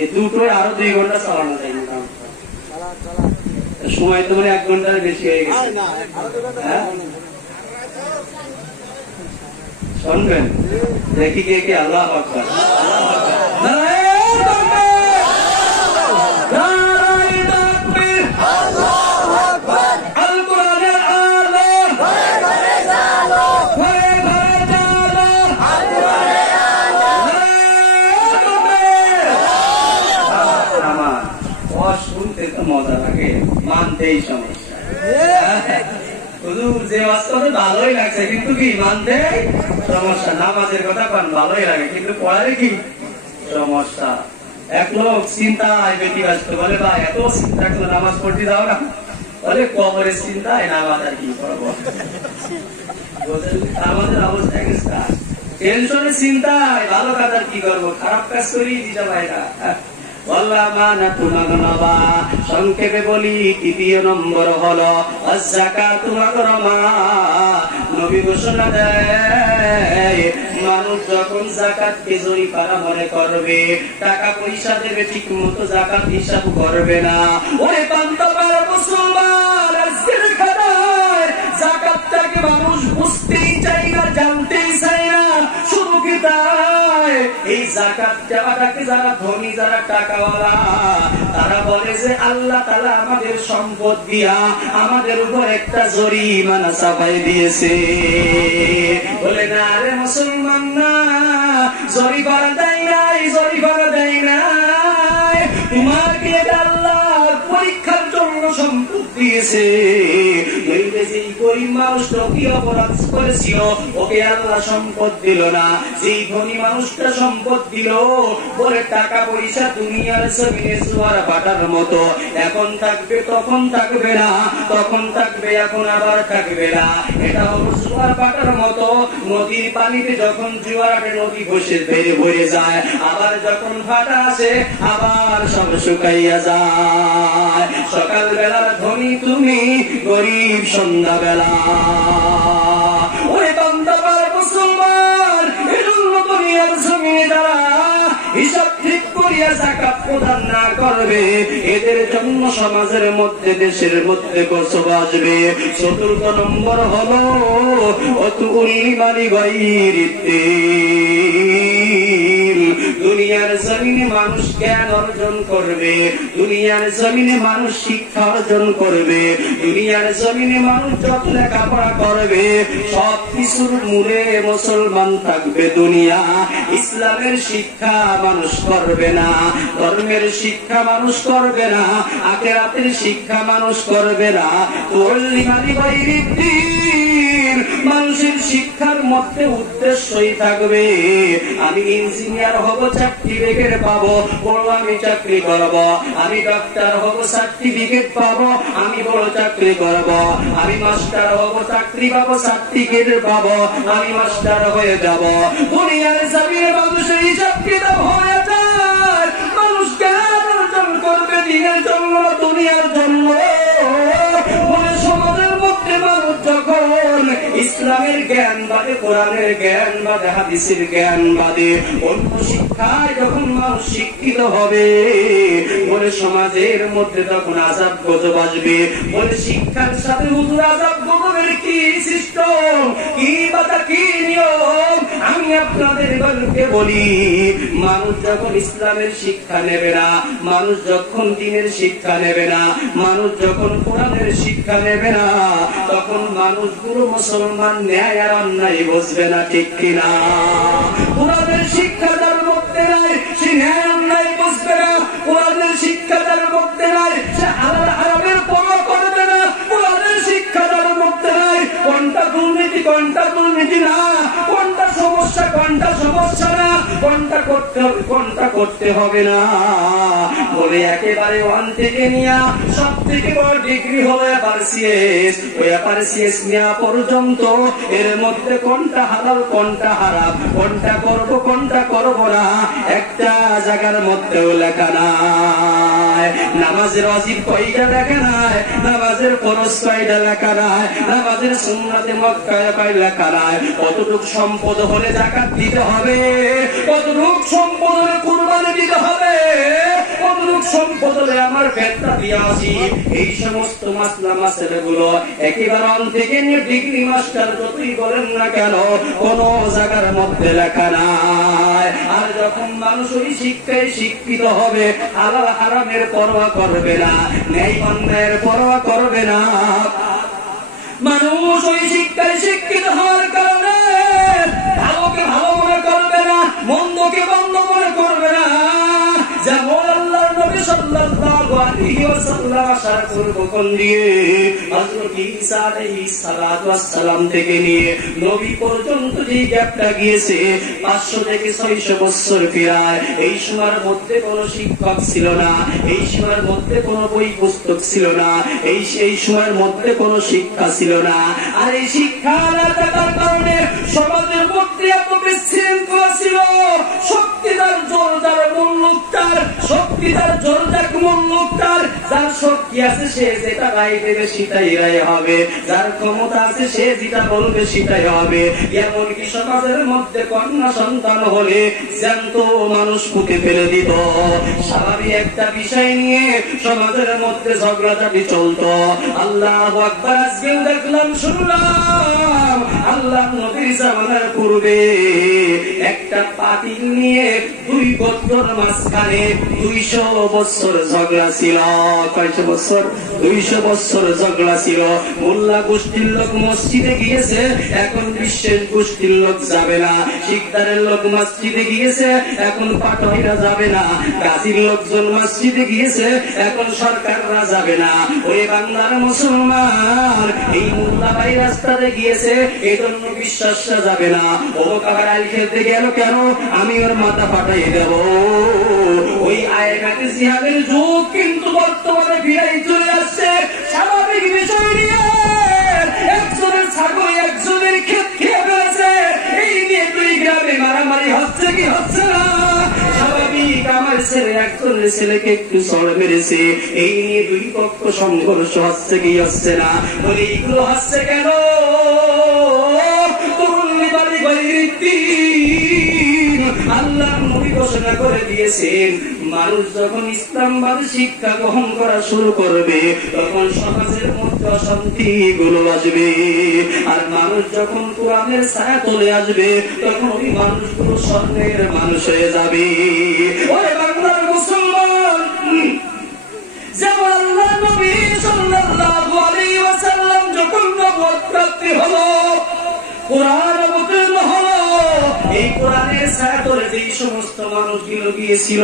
এই 2টো আরো 2 ঘন্টা চালানো যায় না। সময় তো 1 ঘন্টার বেশি হয়ে গেছে। শুনবেন দেখি কে কে আল্লাহু আকবার। শুনতে তো মজা লাগে, মানতেই সমস্যা। হুজুর যে ওয়াজ করে ভালোই লাগছে, কিন্তু কি মানতে সমস্যা। নামাজের কথা পান ভালোই লাগে, কিন্তু পড়ালে কি সমস্যা। এক লোক চিন্তায় ব্যতিব্যস্ত, বলে ভাই এত চিন্তা করে নামাজ পড়তে দাও না। বলে কবরের চিন্তায় নামাজ আর কি করবো। আমাদের অবস্থা টেনশনের চিন্তায় ভালো কাজ আর কি করবো, খারাপ কাজ করি দিতে ভাইরা। সংক্ষেপে বলি, 3 নম্বর হলো যাকাতুল মাগরামা। নবী ঘোষণা দেয়, মানুষ যখন যাকাতকে জরিমানা মনে করবে, টাকা পয়সা দেবে, ঠিক মতো যাকাত হিসাব করবে না। ওরে বান্দা মুসলমান, আজকের খাতায় যাকাতটাকে মানুষ বুঝতেই চাই না, জানতেই চাই না। শুধু কি তাই, এই যাকাত দেওয়াটাকে যারা ধনী, যারা টাকাওয়ালা, তারা বলে যে আল্লাহ তাআলা আমাদের সম্পদ দিয়া আমাদের উপর একটা জরিমানা চাপাই দিয়েছে। বলে না রে মুসলমান, না, জরিমানা দেয় নাই, জরিমানা দেয় নাই। তোমাকে আল্লাহ পরীক্ষার জন্য সম্পদ দিয়েছে। যেই গরিব মানুষটা কি অপরাধ করেছিল, ওকে আল্লাহ সম্পদ দিল না। যেই ধনী মানুষটা সম্পদ দিল, বলে টাকা পয়সা দুনিয়ার জমিনে জোয়ার ভাটার মতো, এখন থাকবে তখন থাকবে না, তখন থাকবে এখন আবার থাকবে না। এটা হলো জোয়ার ভাটার মতো, নদীর পানিতে যখন জোয়ার আসে নদী ঘষে বেড়ে ভরে যায়, আবার যখন ভাটা আসে আবার সব শুকাইয়া যায়। সকালবেলার ধনী তুমি, গরিব সন্ধ্যাবেলা। ওরে বান্দা মুসলমান, এজন্য দুনিয়ার জমিনে যারা হিসাব ঠিক করিয়া যাকাত প্রদান না করবে, এদের জন্য সমাজের মধ্যে, দেশের মধ্যে গজব আসবে। 4 নম্বর হলো অতুল লিমানি গায়রিদ্দিন। দুনিয়ার জমিনে মানুষ জ্ঞান অর্জন করবে, দুনিয়ার জমিনে মানুষ শিক্ষা অর্জন করবে, দুনিয়ার জমিনে মানুষ যত লেখাপড়া করবে, সব কিছুর মূলে মুসলমান থাকবে দুনিয়া। ইসলামের শিক্ষা মানুষ করবে না, ধর্মের শিক্ষা মানুষ করবে না, আখিরাতের শিক্ষা মানুষ করবে না। মানুষের শিক্ষার মধ্যে উদ্দেশ্যই থাকবে আমি ইঞ্জিনিয়ার হব, সার্টিফিকেট পাবো, বড় আমি চাকরি করব। আমি ডাক্তার হব, সার্টিফিকেট পাবো, আমি বড় চাকরি করব। আমি মাস্টার হব, চাকরি পাবো, সার্টিফিকেট পাবো, আমি মাস্টার হয়ে যাব। দুনিয়ার জমিনে মানুষের হিসাব কিতাব হয়ে যায়। মানুষ জ্ঞান অর্জন করবে দিনের জন্য, দুনিয়ার জন্য। সমাজের মধ্যে মানুষ যখন ইসলামের জ্ঞান বাদে কোরআনের জ্ঞান বাদে, হাদিসের জ্ঞান বাদে অন্য শিক্ষায় যখন মানুষ শিক্ষিত হবে, বলে সমাজের মধ্যে তখন আযাব গজব আসবে। বলে শিক্ষার সাথে হুজুর আযাব গজবের কি সিস্টেম, কি বাধা, কি নিয়ম? আমি আপনাদেরকে বলি, মানুষ যখন ইসলামের শিক্ষা নেবে না, মানুষ যখন দ্বীনের শিক্ষা নেবে না, মানুষ যখন কোরআনের শিক্ষা নেবে না, তখন মানুষগুলো মুসলমান ন্যায় আর অন্যায় বুঝবে না, ঠিক কিনা? কোরআনের শিক্ষা যার মধ্যে নাই সে ন্যায় অন্যায় বুঝবে না। কোরআনের শিক্ষা যার মধ্যে নাই সে হালাল হারামের পরোয়া করবে না। কোরআনের শিক্ষা যার মধ্যে নাই কোনটা দুর্নীতি, কোনটা দুর্নীতি না, কোনটা সমস্যা, কোনটা সমস্যা না, কোনটা করতে হবে, কোনটা করতে হবে না, বলে একেবারে ওয়ান থেকে নিয়ে সব থেকে বড় ডিগ্রি হলো এফআরসিএস, ওই এফআরসিএস নেওয়া পর্যন্ত এর মধ্যে কোনটা হালাল, কোনটা হারাম, কোনটা করব, কোনটা করব না, একটা জায়গার মধ্যেও লেখা নাই। নামাজের ওয়াজিব কয়টা লেখা নাই, নামাজের ফরজ কয়টা লেখা নাই, নামাজের সুন্নাতে মুআক্কাদা কয়টা লেখা নাই, কতটুক সম্পদ হলে যাকাত দিতে হবে, কতটুক সম্পদ হলে কুরবানি দিতে হবে, কতটুক সম্পদ হলে আমার ফেতরা দিয়ে আসি, এই সমস্ত মাসলা মাসালাগুলো একেবারে অন থেকে নিয়ে ডিগ্রি মাস্টার যতই বলেন না কেন কোন জায়গার মধ্যে লেখা নাই। আর যখন মানুষ ওই শিক্ষায় শিক্ষিত হবে, হালাল হারামের পরোয়া করবে না, ন্যায় অন্যায়ের পরোয়া করবে না, মানুষ ওই শিক্ষায় শিক্ষিত হওয়ার কারণে ভালোকে ভালো মনে করবে না, মন্দকে মন্দ মনে করবে না। যেমন আল্লাহর নবী সাল্লাল্লাহু আলাইহি ওয়াসাল্লাম আসার পূর্বক্ষণ দিয়ে হযরত ঈসা আলাইহিস সালাতু ওয়াস সালাম থেকে নিয়ে নবী পর্যন্ত যে গ্যাপটা গিয়েছে 500 থেকে 600 বছর প্রায়, এই সময়ের মধ্যে কোনো শিক্ষক ছিল না, এই সময়ের মধ্যে কোনো বই পুস্তক ছিল না, এই সময়ের মধ্যে কোনো শিক্ষা ছিল না। আর এই শিক্ষা না থাকার কারণে সমাজের মধ্যে এত বিশৃঙ্খলা ছিল। শক্তিদার জোরদার মুল্লুকদার, শক্তিদার জোরদার মুল্লুকদার, যার শক্তি আছে সে যেটা রায় দেবে সেটাই রায় হবে, যার ক্ষমতা আছে সে যেটা বলবে সেটাই হবে। এমনকি সমাজের মধ্যে কন্যা সন্তান হলে জ্যান্ত মানুষ পুঁতে ফেলে দিত। স্বাভাবিক একটা বিষয় নিয়ে সমাজের মধ্যে ঝগড়াঝাটি চলতো। আল্লাহু আকবার। আজকেও দেখলাম, শুনলাম আল্লাহ নবীর জামানার পূর্বে একটা পাতিল নিয়ে দুই গোত্রের মাঝখানে 200 বছর ঝগড়া ছিল। কয়শো বছর? 200 বছর ঝগড়া ছিল। মোল্লা গোষ্ঠীর লোক মসজিদে গিয়েছে, এখন বিশেষ গোষ্ঠীর লোক যাবে না। শিকদারের লোক মসজিদে গিয়েছে, এখন পাটইরা যাবে না। গাজীর লোকজন মসজিদে গিয়েছে, এখন সরকাররা যাবে না। ওই বাংলার মুসলমান এই মোল্লা ভাই রাস্তাতে গিয়েছে, এই জন্য বিশ্বাসটা যাবে না। ও কাবার আল খেলতে গেল কেন? আমি ওর মাথা ফাটাই দেব। ওই আয়াতে জিহাদের যুগ কিন্তু বর্তমানে ফিরাই চলে আসছে। স্বাভাবিক বিষয় নিয়ে একজনের ছাগল একজনের ক্ষেত খেয়ে ফেলেছে, এই নিয়ে দুই গ্রামে মারামারি হচ্ছে কি হচ্ছে না? স্বাভাবিক, আমার ছেলে একজনের ছেলেকে একটু চড় মেরেছে, এই নিয়ে দুই পক্ষ সংঘর্ষ হচ্ছে কি হচ্ছে না? বলে এইগুলো হচ্ছে কেন? আল্লাহ নবী ঘোষণা করে দিয়েছেন, মানুষ যখন ইসলামবাদ শিক্ষা গ্রহণ করা শুরু করবে তখন সমাজের মধ্যে অশান্তি গুলো আসবে। আর মানুষ যখন কোরআনের ছায়া চলে আসবে তখন ওই মানুষগুলো স্বর্ণের মানুষ হয়ে যাবে। ওই বাংলার মুসলমান, যেমন আল্লাহ নবী সাল্লাল্লাহু আলাইহি ওয়াসাল্লাম যখন নবুয়ত প্রাপ্তি হলো, কোরআন অবতীর্ণ হলো, এই কোরআনের ছায়াতলে যেই সমস্ত মানুষগুলো গিয়েছিল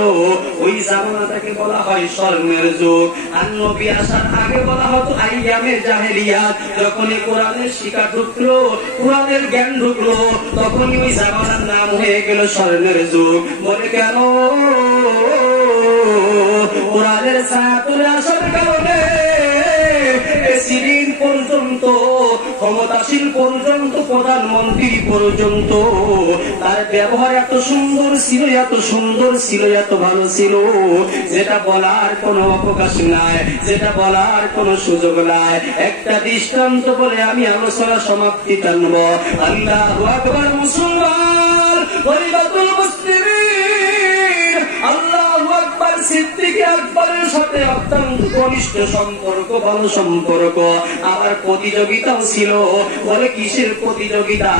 ওই জামানাটাকে বলা হয় স্বর্ণের যুগ। আর নবী আসার আগে বলা হতো আইয়ামে জাহেলিয়াত। যখনই কোরআনের শিক্ষা ঢুকলো, কোরআনের জ্ঞান ঢুকলো, তখনই ওই জামানার নাম হয়ে গেল স্বর্ণের যুগ। বলে কেন? কোরআনের ছায়াতলে আসার কারণে বেশিদিন পর্যন্ত ক্ষমতাশীল পর্যন্ত, প্রধানমন্ত্রী পর্যন্ত তার ব্যবহার এত সুন্দর ছিল, এত সুন্দর ছিল, এত ভালো ছিল, যেটা বলার কোনো অবকাশ নাই, যেটা বলার কোনো সুযোগ নাই। একটা দৃষ্টান্ত বলে আমি আলোচনা সমাপ্তি টানব। আল্লাহু আকবার। মুসলমান খলিফাতুল মুসলিমিন আল্লাহু আকবার সিদ্দিক আকবরের সাথে অত্যন্ত ঘনিষ্ঠ সম্পর্ক, ভালো সম্পর্ক। আমার প্রতিযোগিতাও ছিল। বলে কিসের প্রতিযোগিতা?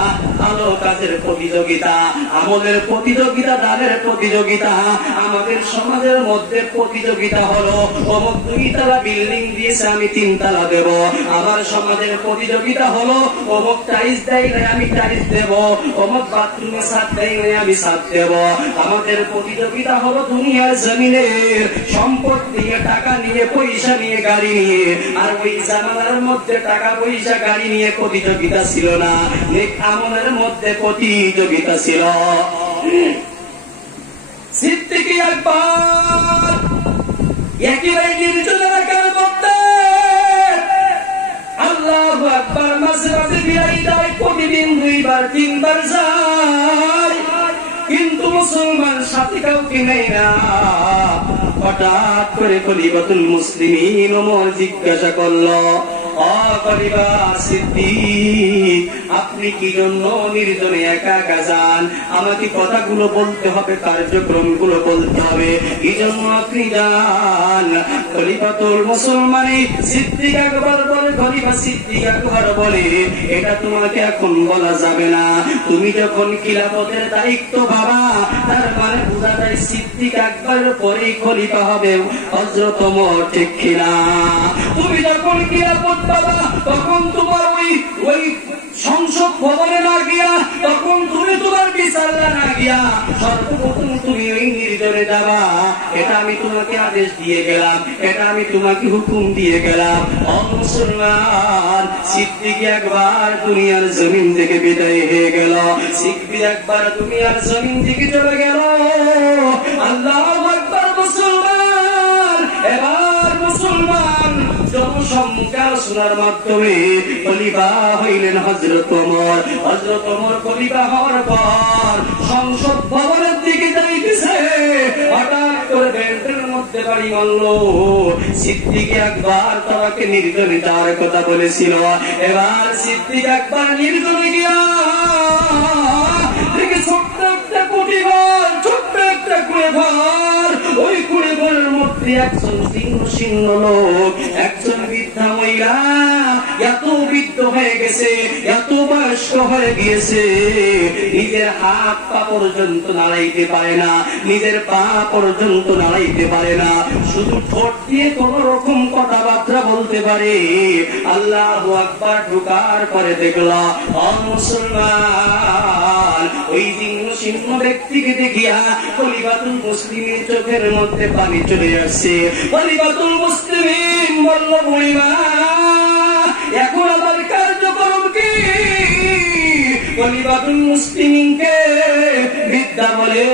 ভালো কাজের প্রতিযোগিতা, আমলের প্রতিযোগিতা, দানের প্রতিযোগিতা। আমাদের সমাজের মধ্যে প্রতিযোগিতা হলো অমুক 2 তলা বিল্ডিং দিয়েছে, আমি 3 তলা দেব। আমার সমাজের প্রতিযোগিতা হলো অমুক টাইলস দেয় না, আমি টাইলস দেব। অমুক বাথরুমে ছাদ দেয় না, আমি ছাদ দেব। আমাদের প্রতিযোগিতা হলো দুনিয়ার জমিনের সম্পদ নিয়ে, টাকা নিয়ে, পয়সা নিয়ে, গাড়ি নিয়ে। আর ওই জামানার মধ্যে টাকা পয়সা গাড়ি নিয়ে প্রতিযোগিতা ছিল না, নেক আমলের মধ্যে প্রতিযোগিতা ছিল। সিদ্দিক আকবর একেবারে নির্জন এলাকার মধ্যে আল্লাহু আকবার মাঝে মাঝে বিরাই দেয়, প্রতিদিন 2 বার 3 বার যায়, কিন্তু মুসলমান সাথী কাউকে নেই না। হঠাৎ করে খলিফাতুল মুসলিমিন ওমর জিজ্ঞাসা করল, ও খলিফা সিদ্দিক, আপনি কি জন্য নির্জনে একা একা যান? আমাকে কথাগুলো বলতে হবে, কার্যক্রমগুলো বলতে হবে, কি জন্য আপনি যান? খলিফাতুল মুসলমান সিদ্দিক আকবর বলে, খলিফা সিদ্দিক আকবর বলে, এটা তোমাকে এখন বলা যাবে না। তুমি যখন খিলাফতের দায়িত্ব বাবা, তার মানে বোঝা যায় সিদ্দিক আকবরের পরেই খলিফা হবে হযরত ওমর, ঠিক কিনা? তুমি যখন খিলাফত বাবা, তখন তোমার ওই সংসদ ভবনে না গিয়া, তখন তুমি তোমার বিচারে না গিয়া, সর্বপ্রথম তুমি ওই নির্জনে যাবা। এটা আমি তোমাকে আদেশ দিয়ে গেলাম, এটা আমি তোমাকে হুকুম দিয়ে গেলাম। ও মুসলমান, সিদ্দিক আকবর দুনিয়ার জমিন থেকে বিদায় হয়ে গেল, সিদ্দিক আকবর দুনিয়ার জমিন থেকে চলে গেল। আল্লাহু আকবার। মুসলমান এবার মুসলমান জনসম্মুখে আলোচনার মাধ্যমে খলিফা হইলেন হযরত ওমর। হযরত ওমর খলিফা হওয়ার পর সংসদ ভবনের দিকে যাইতেছে, হঠাৎ করে বেল্টের মধ্যে বাড়ি মারল। সিদ্দিক আকবর তাকে নির্জনে যাওয়ার কথা বলেছিল। এবার সিদ্দিক আকবর নির্জনে গিয়া দেখে ছোট্ট একটা কুটি ঘর, ছোট্ট একটা কুড়ে ঘর। ওই কুড়ে ঘরের মধ্যে একজন শীর্ণ লোক, একজন বৃদ্ধা মহিলা, এত বৃদ্ধ হয়ে গেছে, এত বয়স্ক হয়ে গিয়েছে, নিজের হাত পা পর্যন্ত নাড়াইতে পারে না, নিজের পা পর্যন্ত নাড়াইতে পারে না, শুধু ঠোঁট দিয়ে কোন রকম কথাবার্তা বলতে পারে। আল্লাহু আকবার ঢুকার পরে দেখলা, ও মুসলমান, ওই শীর্ণ ব্যক্তিকে দেখিয়া খলিফাতুল মুসলিমের চোখের মধ্যে পানি চলে আসছে। খলিফাতুল মুসলিমিন বলল, বুড়িমা, এখন আমার কার্যক্রম কি? খলিফাতুল মুসলিমিনকে বিদ্যা বলে,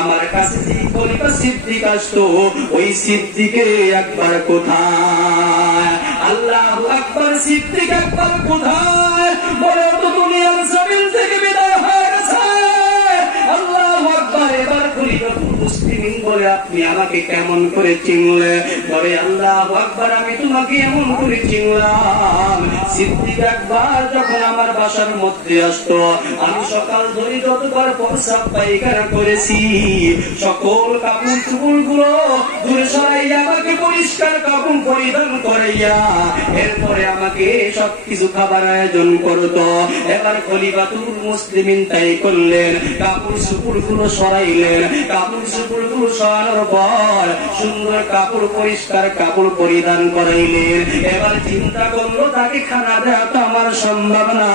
আমার কাছে যে খলিফা সিদ্দিক আসতো, ওই সিদ্দিকে আকবর কোথায়? আল্লাহু আকবার। সিদ্দিক আকবর কোথায়? বলে, তো দুনিয়ার জমিন থেকে বিদায় হয়ে গেছে। আল্লাহু আকবার। এবার খলিফাতুল মুসলিমিন বলে, আপনি আমাকে কেমন করে চিনলে? বলে, আল্লাহু আকবার, আমি তোমাকে এমন করে চিনলাম, সিদ্দিক আকবর যখন আমার বাসার মধ্যে আসতো, আমি সকাল ধরে যতবার প্রস্রাব পায়খানা করেছি, সকল কাপড় চুপড় গুলো দূরে সরাইয়া আমাকে পরিষ্কার কাপড় পরিধান করাইয়া এরপরে আমাকে সবকিছু খাবার আয়োজন করতো। এবার খলিফাতুল মুসলিমিন তাই করলেন, কাপড় চুপড় গুলো সরাইলেন। কাপড় চুপড় গুলো সরানোর পর সুন্দর কাপড়, পরিষ্কার কাপড় পরিধান করাইলেন। এবার চিন্তা করলো, তাকে খানা দেওয়া তো আমার সম্ভব না।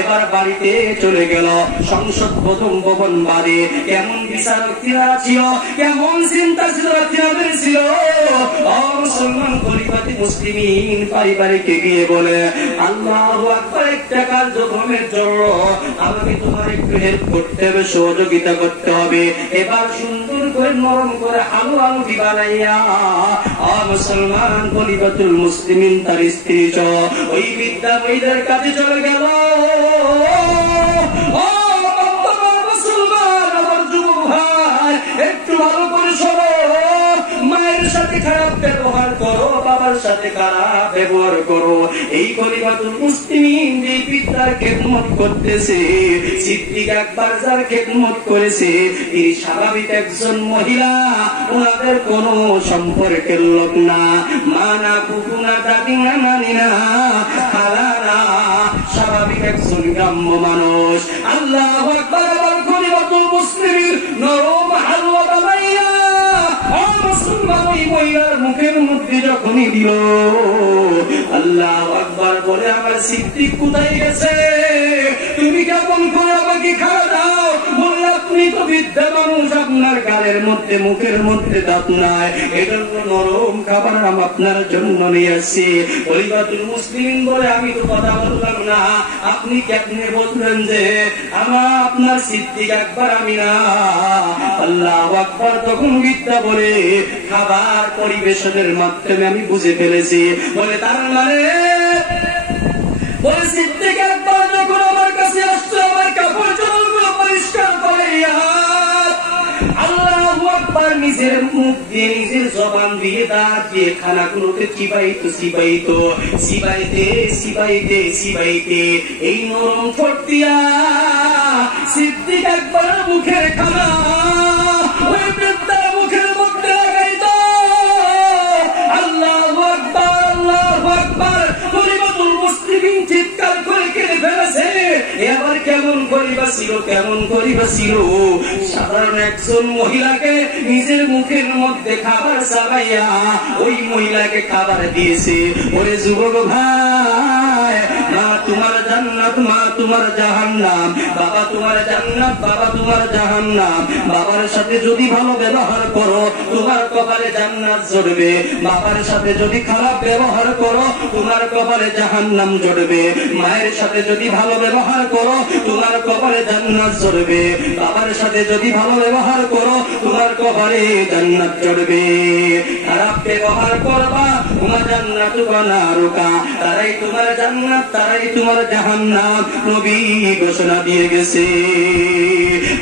এবার বাড়িতে চলে গেল। সংসদ প্রথম ভবন বাড়ি, কেমন বিচারকরা ছিল, কেমন চিন্তা ছিল ছিল। মুসলমান খলিফাতুল মুসলিমিন পারিবারিকে গিয়ে বলে, আল্লাহু আকবার, একটা কার্যক্রমের জন্য আমাকে তোমার একটু হেল্প করতে হবে, সহযোগিতা করতে হবে। এবার শুনো সুন্দর করে নরম করে আলু আলুটি বানাইয়া মুসলমান খলিফাতুল মুসলিমিন তার স্ত্রী ওই বিদ্যা বইদের কাছে চলে গেল। মুসলমান আমার যুবক ভাই, একটু ভালো করে শোনো, মায়ের সাথে খারাপ ব্যবহার করো, বাবার সাথে খারাপ ব্যবহার করো। এই খলিফাতুল মুসলিমিন যে পিতার খেদমত করতেছে, সিদ্দিক আকবর যার খেদমত করেছে, তিনি স্বাভাবিক একজন মহিলা, ওনাদের কোন সম্পর্কের লোক না, মা না, ফুফু না, দাদি না, নানি না, খালা না, স্বাভাবিক একজন গ্রাম্য মানুষ। আল্লাহু আকবার। আবার খলিফাতুল মুসলিমিন নরম হালুয়া বানাইয়া মুসলমান ওই মহিলার মুখের মধ্যে যখনই দিল, আল্লাহু আকবার বলে আমার সিদ্দিক কোথায় গেছে, তুমি কেমন করে আমাকে খাওয়া দাও? বললে আপনি তো বৃদ্ধা মানুষ, আপনার গালের মধ্যে মুখের মধ্যে দাঁত নাই, এজন্য নরম খাবার আমি আপনার জন্য নিয়ে আসছি। খলিফাতুল মুসলিমিন বলে আমি তো কথা বললাম না, আপনি কেমনে বললেন যে আপনার সিদ্দিক আকবর আমি না? আল্লাহু আকবার। তখন বিদ্যা বলে খাবার পরিবেশনের মাধ্যমে আমি বুঝে ফেলেছি। বলে তার মানে বলে সিদ্দিক আকবর যখন আমার কাছে আসছে, আমার কাপড় চোপড়গুলো পরিষ্কার করাইয়া আল্লাহু আকবার নিজের মুখ দিয়ে নিজের জবান দিয়ে দাঁত দিয়ে খানাগুলোতে চিবাইতো চিবাইতো চিবাইতে চিবাইতে চিবাইতে এই নরম ঠোঁট দিয়া সিদ্দিক আকবর মুখের খানা ওই বৃদ্ধার মুখের মধ্যে লাগাইতো। আল্লাহু আকবার, আল্লাহু আকবার। খলিফাতুল মুসলিমিন চিৎকার করে কেঁদে ফেলেছে। এবার কেমন করিবা ছিল, কেমন করিবা ছিল? সাধারণ একজন মহিলাকে নিজের মুখের মধ্যে খাবার চাবাইয়া ওই মহিলাকে খাবার দিয়েছে। ওরে যুবক ভাই, মা তোমার জান্নাত, মা তোমার জাহান্নাম, বাবা তোমার জান্নাত, বাবা তোমার জাহান্নাম। বাবার সাথে যদি ভালো ব্যবহার করো, তোমার কপালে জান্নাত জড়বে। বাবার সাথে যদি খারাপ ব্যবহার করো, তোমার কপালে জাহান্নাম জড়বে। মায়ের সাথে যদি ভালো ব্যবহার করো, তোমার কপালে জান্নাত জড়বে। বাবার সাথে যদি ভালো ব্যবহার করো, তোমার কপালে জান্নাত জড়বে। খারাপ ব্যবহার করবা, তোমার জান্নাত বানারুকা, তারাই তোমার জান্নাত, তারাই তোমার জাহান্নাম। নবী ঘোষণা দিয়ে গেছে।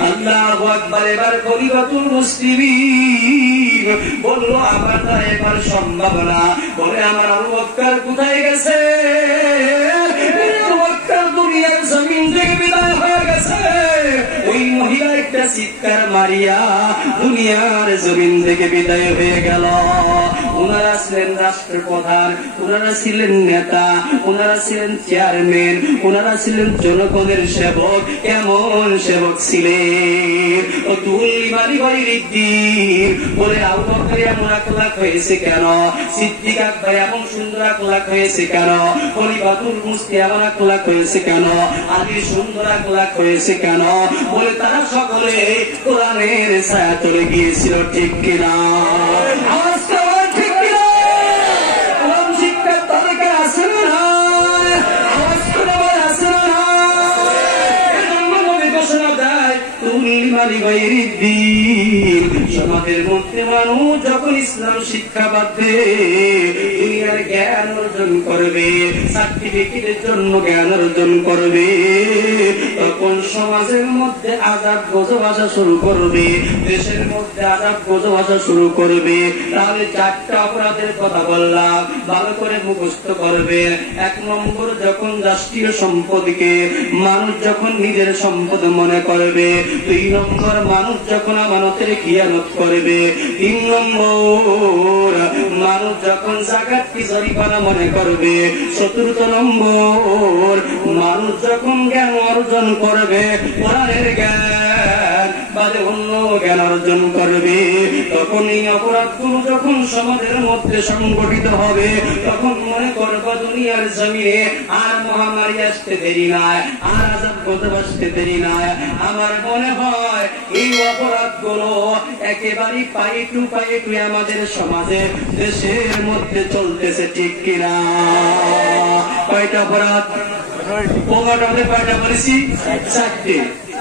আল্লাহু আকবার। এবার খলিফাতুল মুসলিমিন বলল আমার না এবার সম্ভব না। বলে আমার আবু বকর কোথায় গেছে? আবু বকর দুনিয়ার জমিন থেকে বিদায় হয়ে গেছে। ওই মহিলা একটা চিৎকার মারিয়া দুনিয়ার জমিন থেকে বিদায় হয়ে গেল। ওনারা ছিলেন রাষ্ট্রপ্রধান, ওনারা ছিলেন নেতা, ওনারা ছিলেন চেয়ারম্যান, ওনারা ছিলেন জনগণের সেবক। কেমন সেবক ছিলেন? ও তুলি মারি বৈরিদ্দিন বলে আবু বকর এমন আকলাক হয়েছে কেন? সিদ্দিক আকবর এমন সুন্দর আকলাক হয়েছে কেন? খলিফাতুল মুসলিমিন এমন আকলাক হয়েছে কেন? আলী সুন্দর আকলাক হয়েছে কেন? বলে তারা সকলে কোরআনের ছায়া তলে গিয়েছিল। ঠিক কিনা? সমাজের মধ্যে মানুষ যখন ইসলাম শিক্ষা বাদে দুনিয়ার জ্ঞান অর্জন করবে, সার্টিফিকেটের জন্য জ্ঞান অর্জন করবে, তখন সমাজের মধ্যে আযাব গজব আসা শুরু করবে, দেশের মধ্যে আযাব গজব আসা শুরু করবে। তাহলে চারটা অপরাধের কথা বললাম, ভালো করে মুখস্থ করবে। এক নম্বর, যখন রাষ্ট্রীয় সম্পদকে মানুষ যখন নিজের সম্পদ মনে করবে। দুই নম্বর, মানুষ যখন আমানতের খিয়ানত করবে। তিন নম্বর, মানুষ যখন যাকাতকে জরিমানা মনে করবে। চতুর্থ নম্বর, মানুষ যখন জ্ঞান অর্জন করবে, কোরআনের জ্ঞান বাদে অন্য জ্ঞান অর্জন করবে, তখন এই অপরাধগুলো যখন সমাজের মধ্যে সংগঠিত হবে, তখন মনে করবা দুনিয়ার জমিনে আর মহামারী আসতে দেরি নাই, আর আযাব গজব আসতে দেরি নাই। আমার মনে হয় এই অপরাধগুলো একেবারে পাই টু আমাদের সমাজে দেশের মধ্যে চলতেছে। ঠিক কিনা? কয়টা অপরাধ? কয়টা বলেছি? চারটে।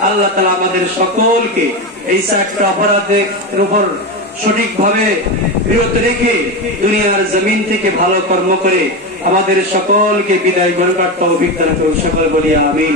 আল্লাহ তাআলা আমাদের সকলকে এই চারটি অপরাধের উপর সঠিকভাবে বিরত রেখে দুনিয়ার জমিন থেকে ভালো কর্ম করে আমাদের সকলকে বিদায় গ্রহণ করতে তৌফিক দান করুন। সকল বলি আমিন।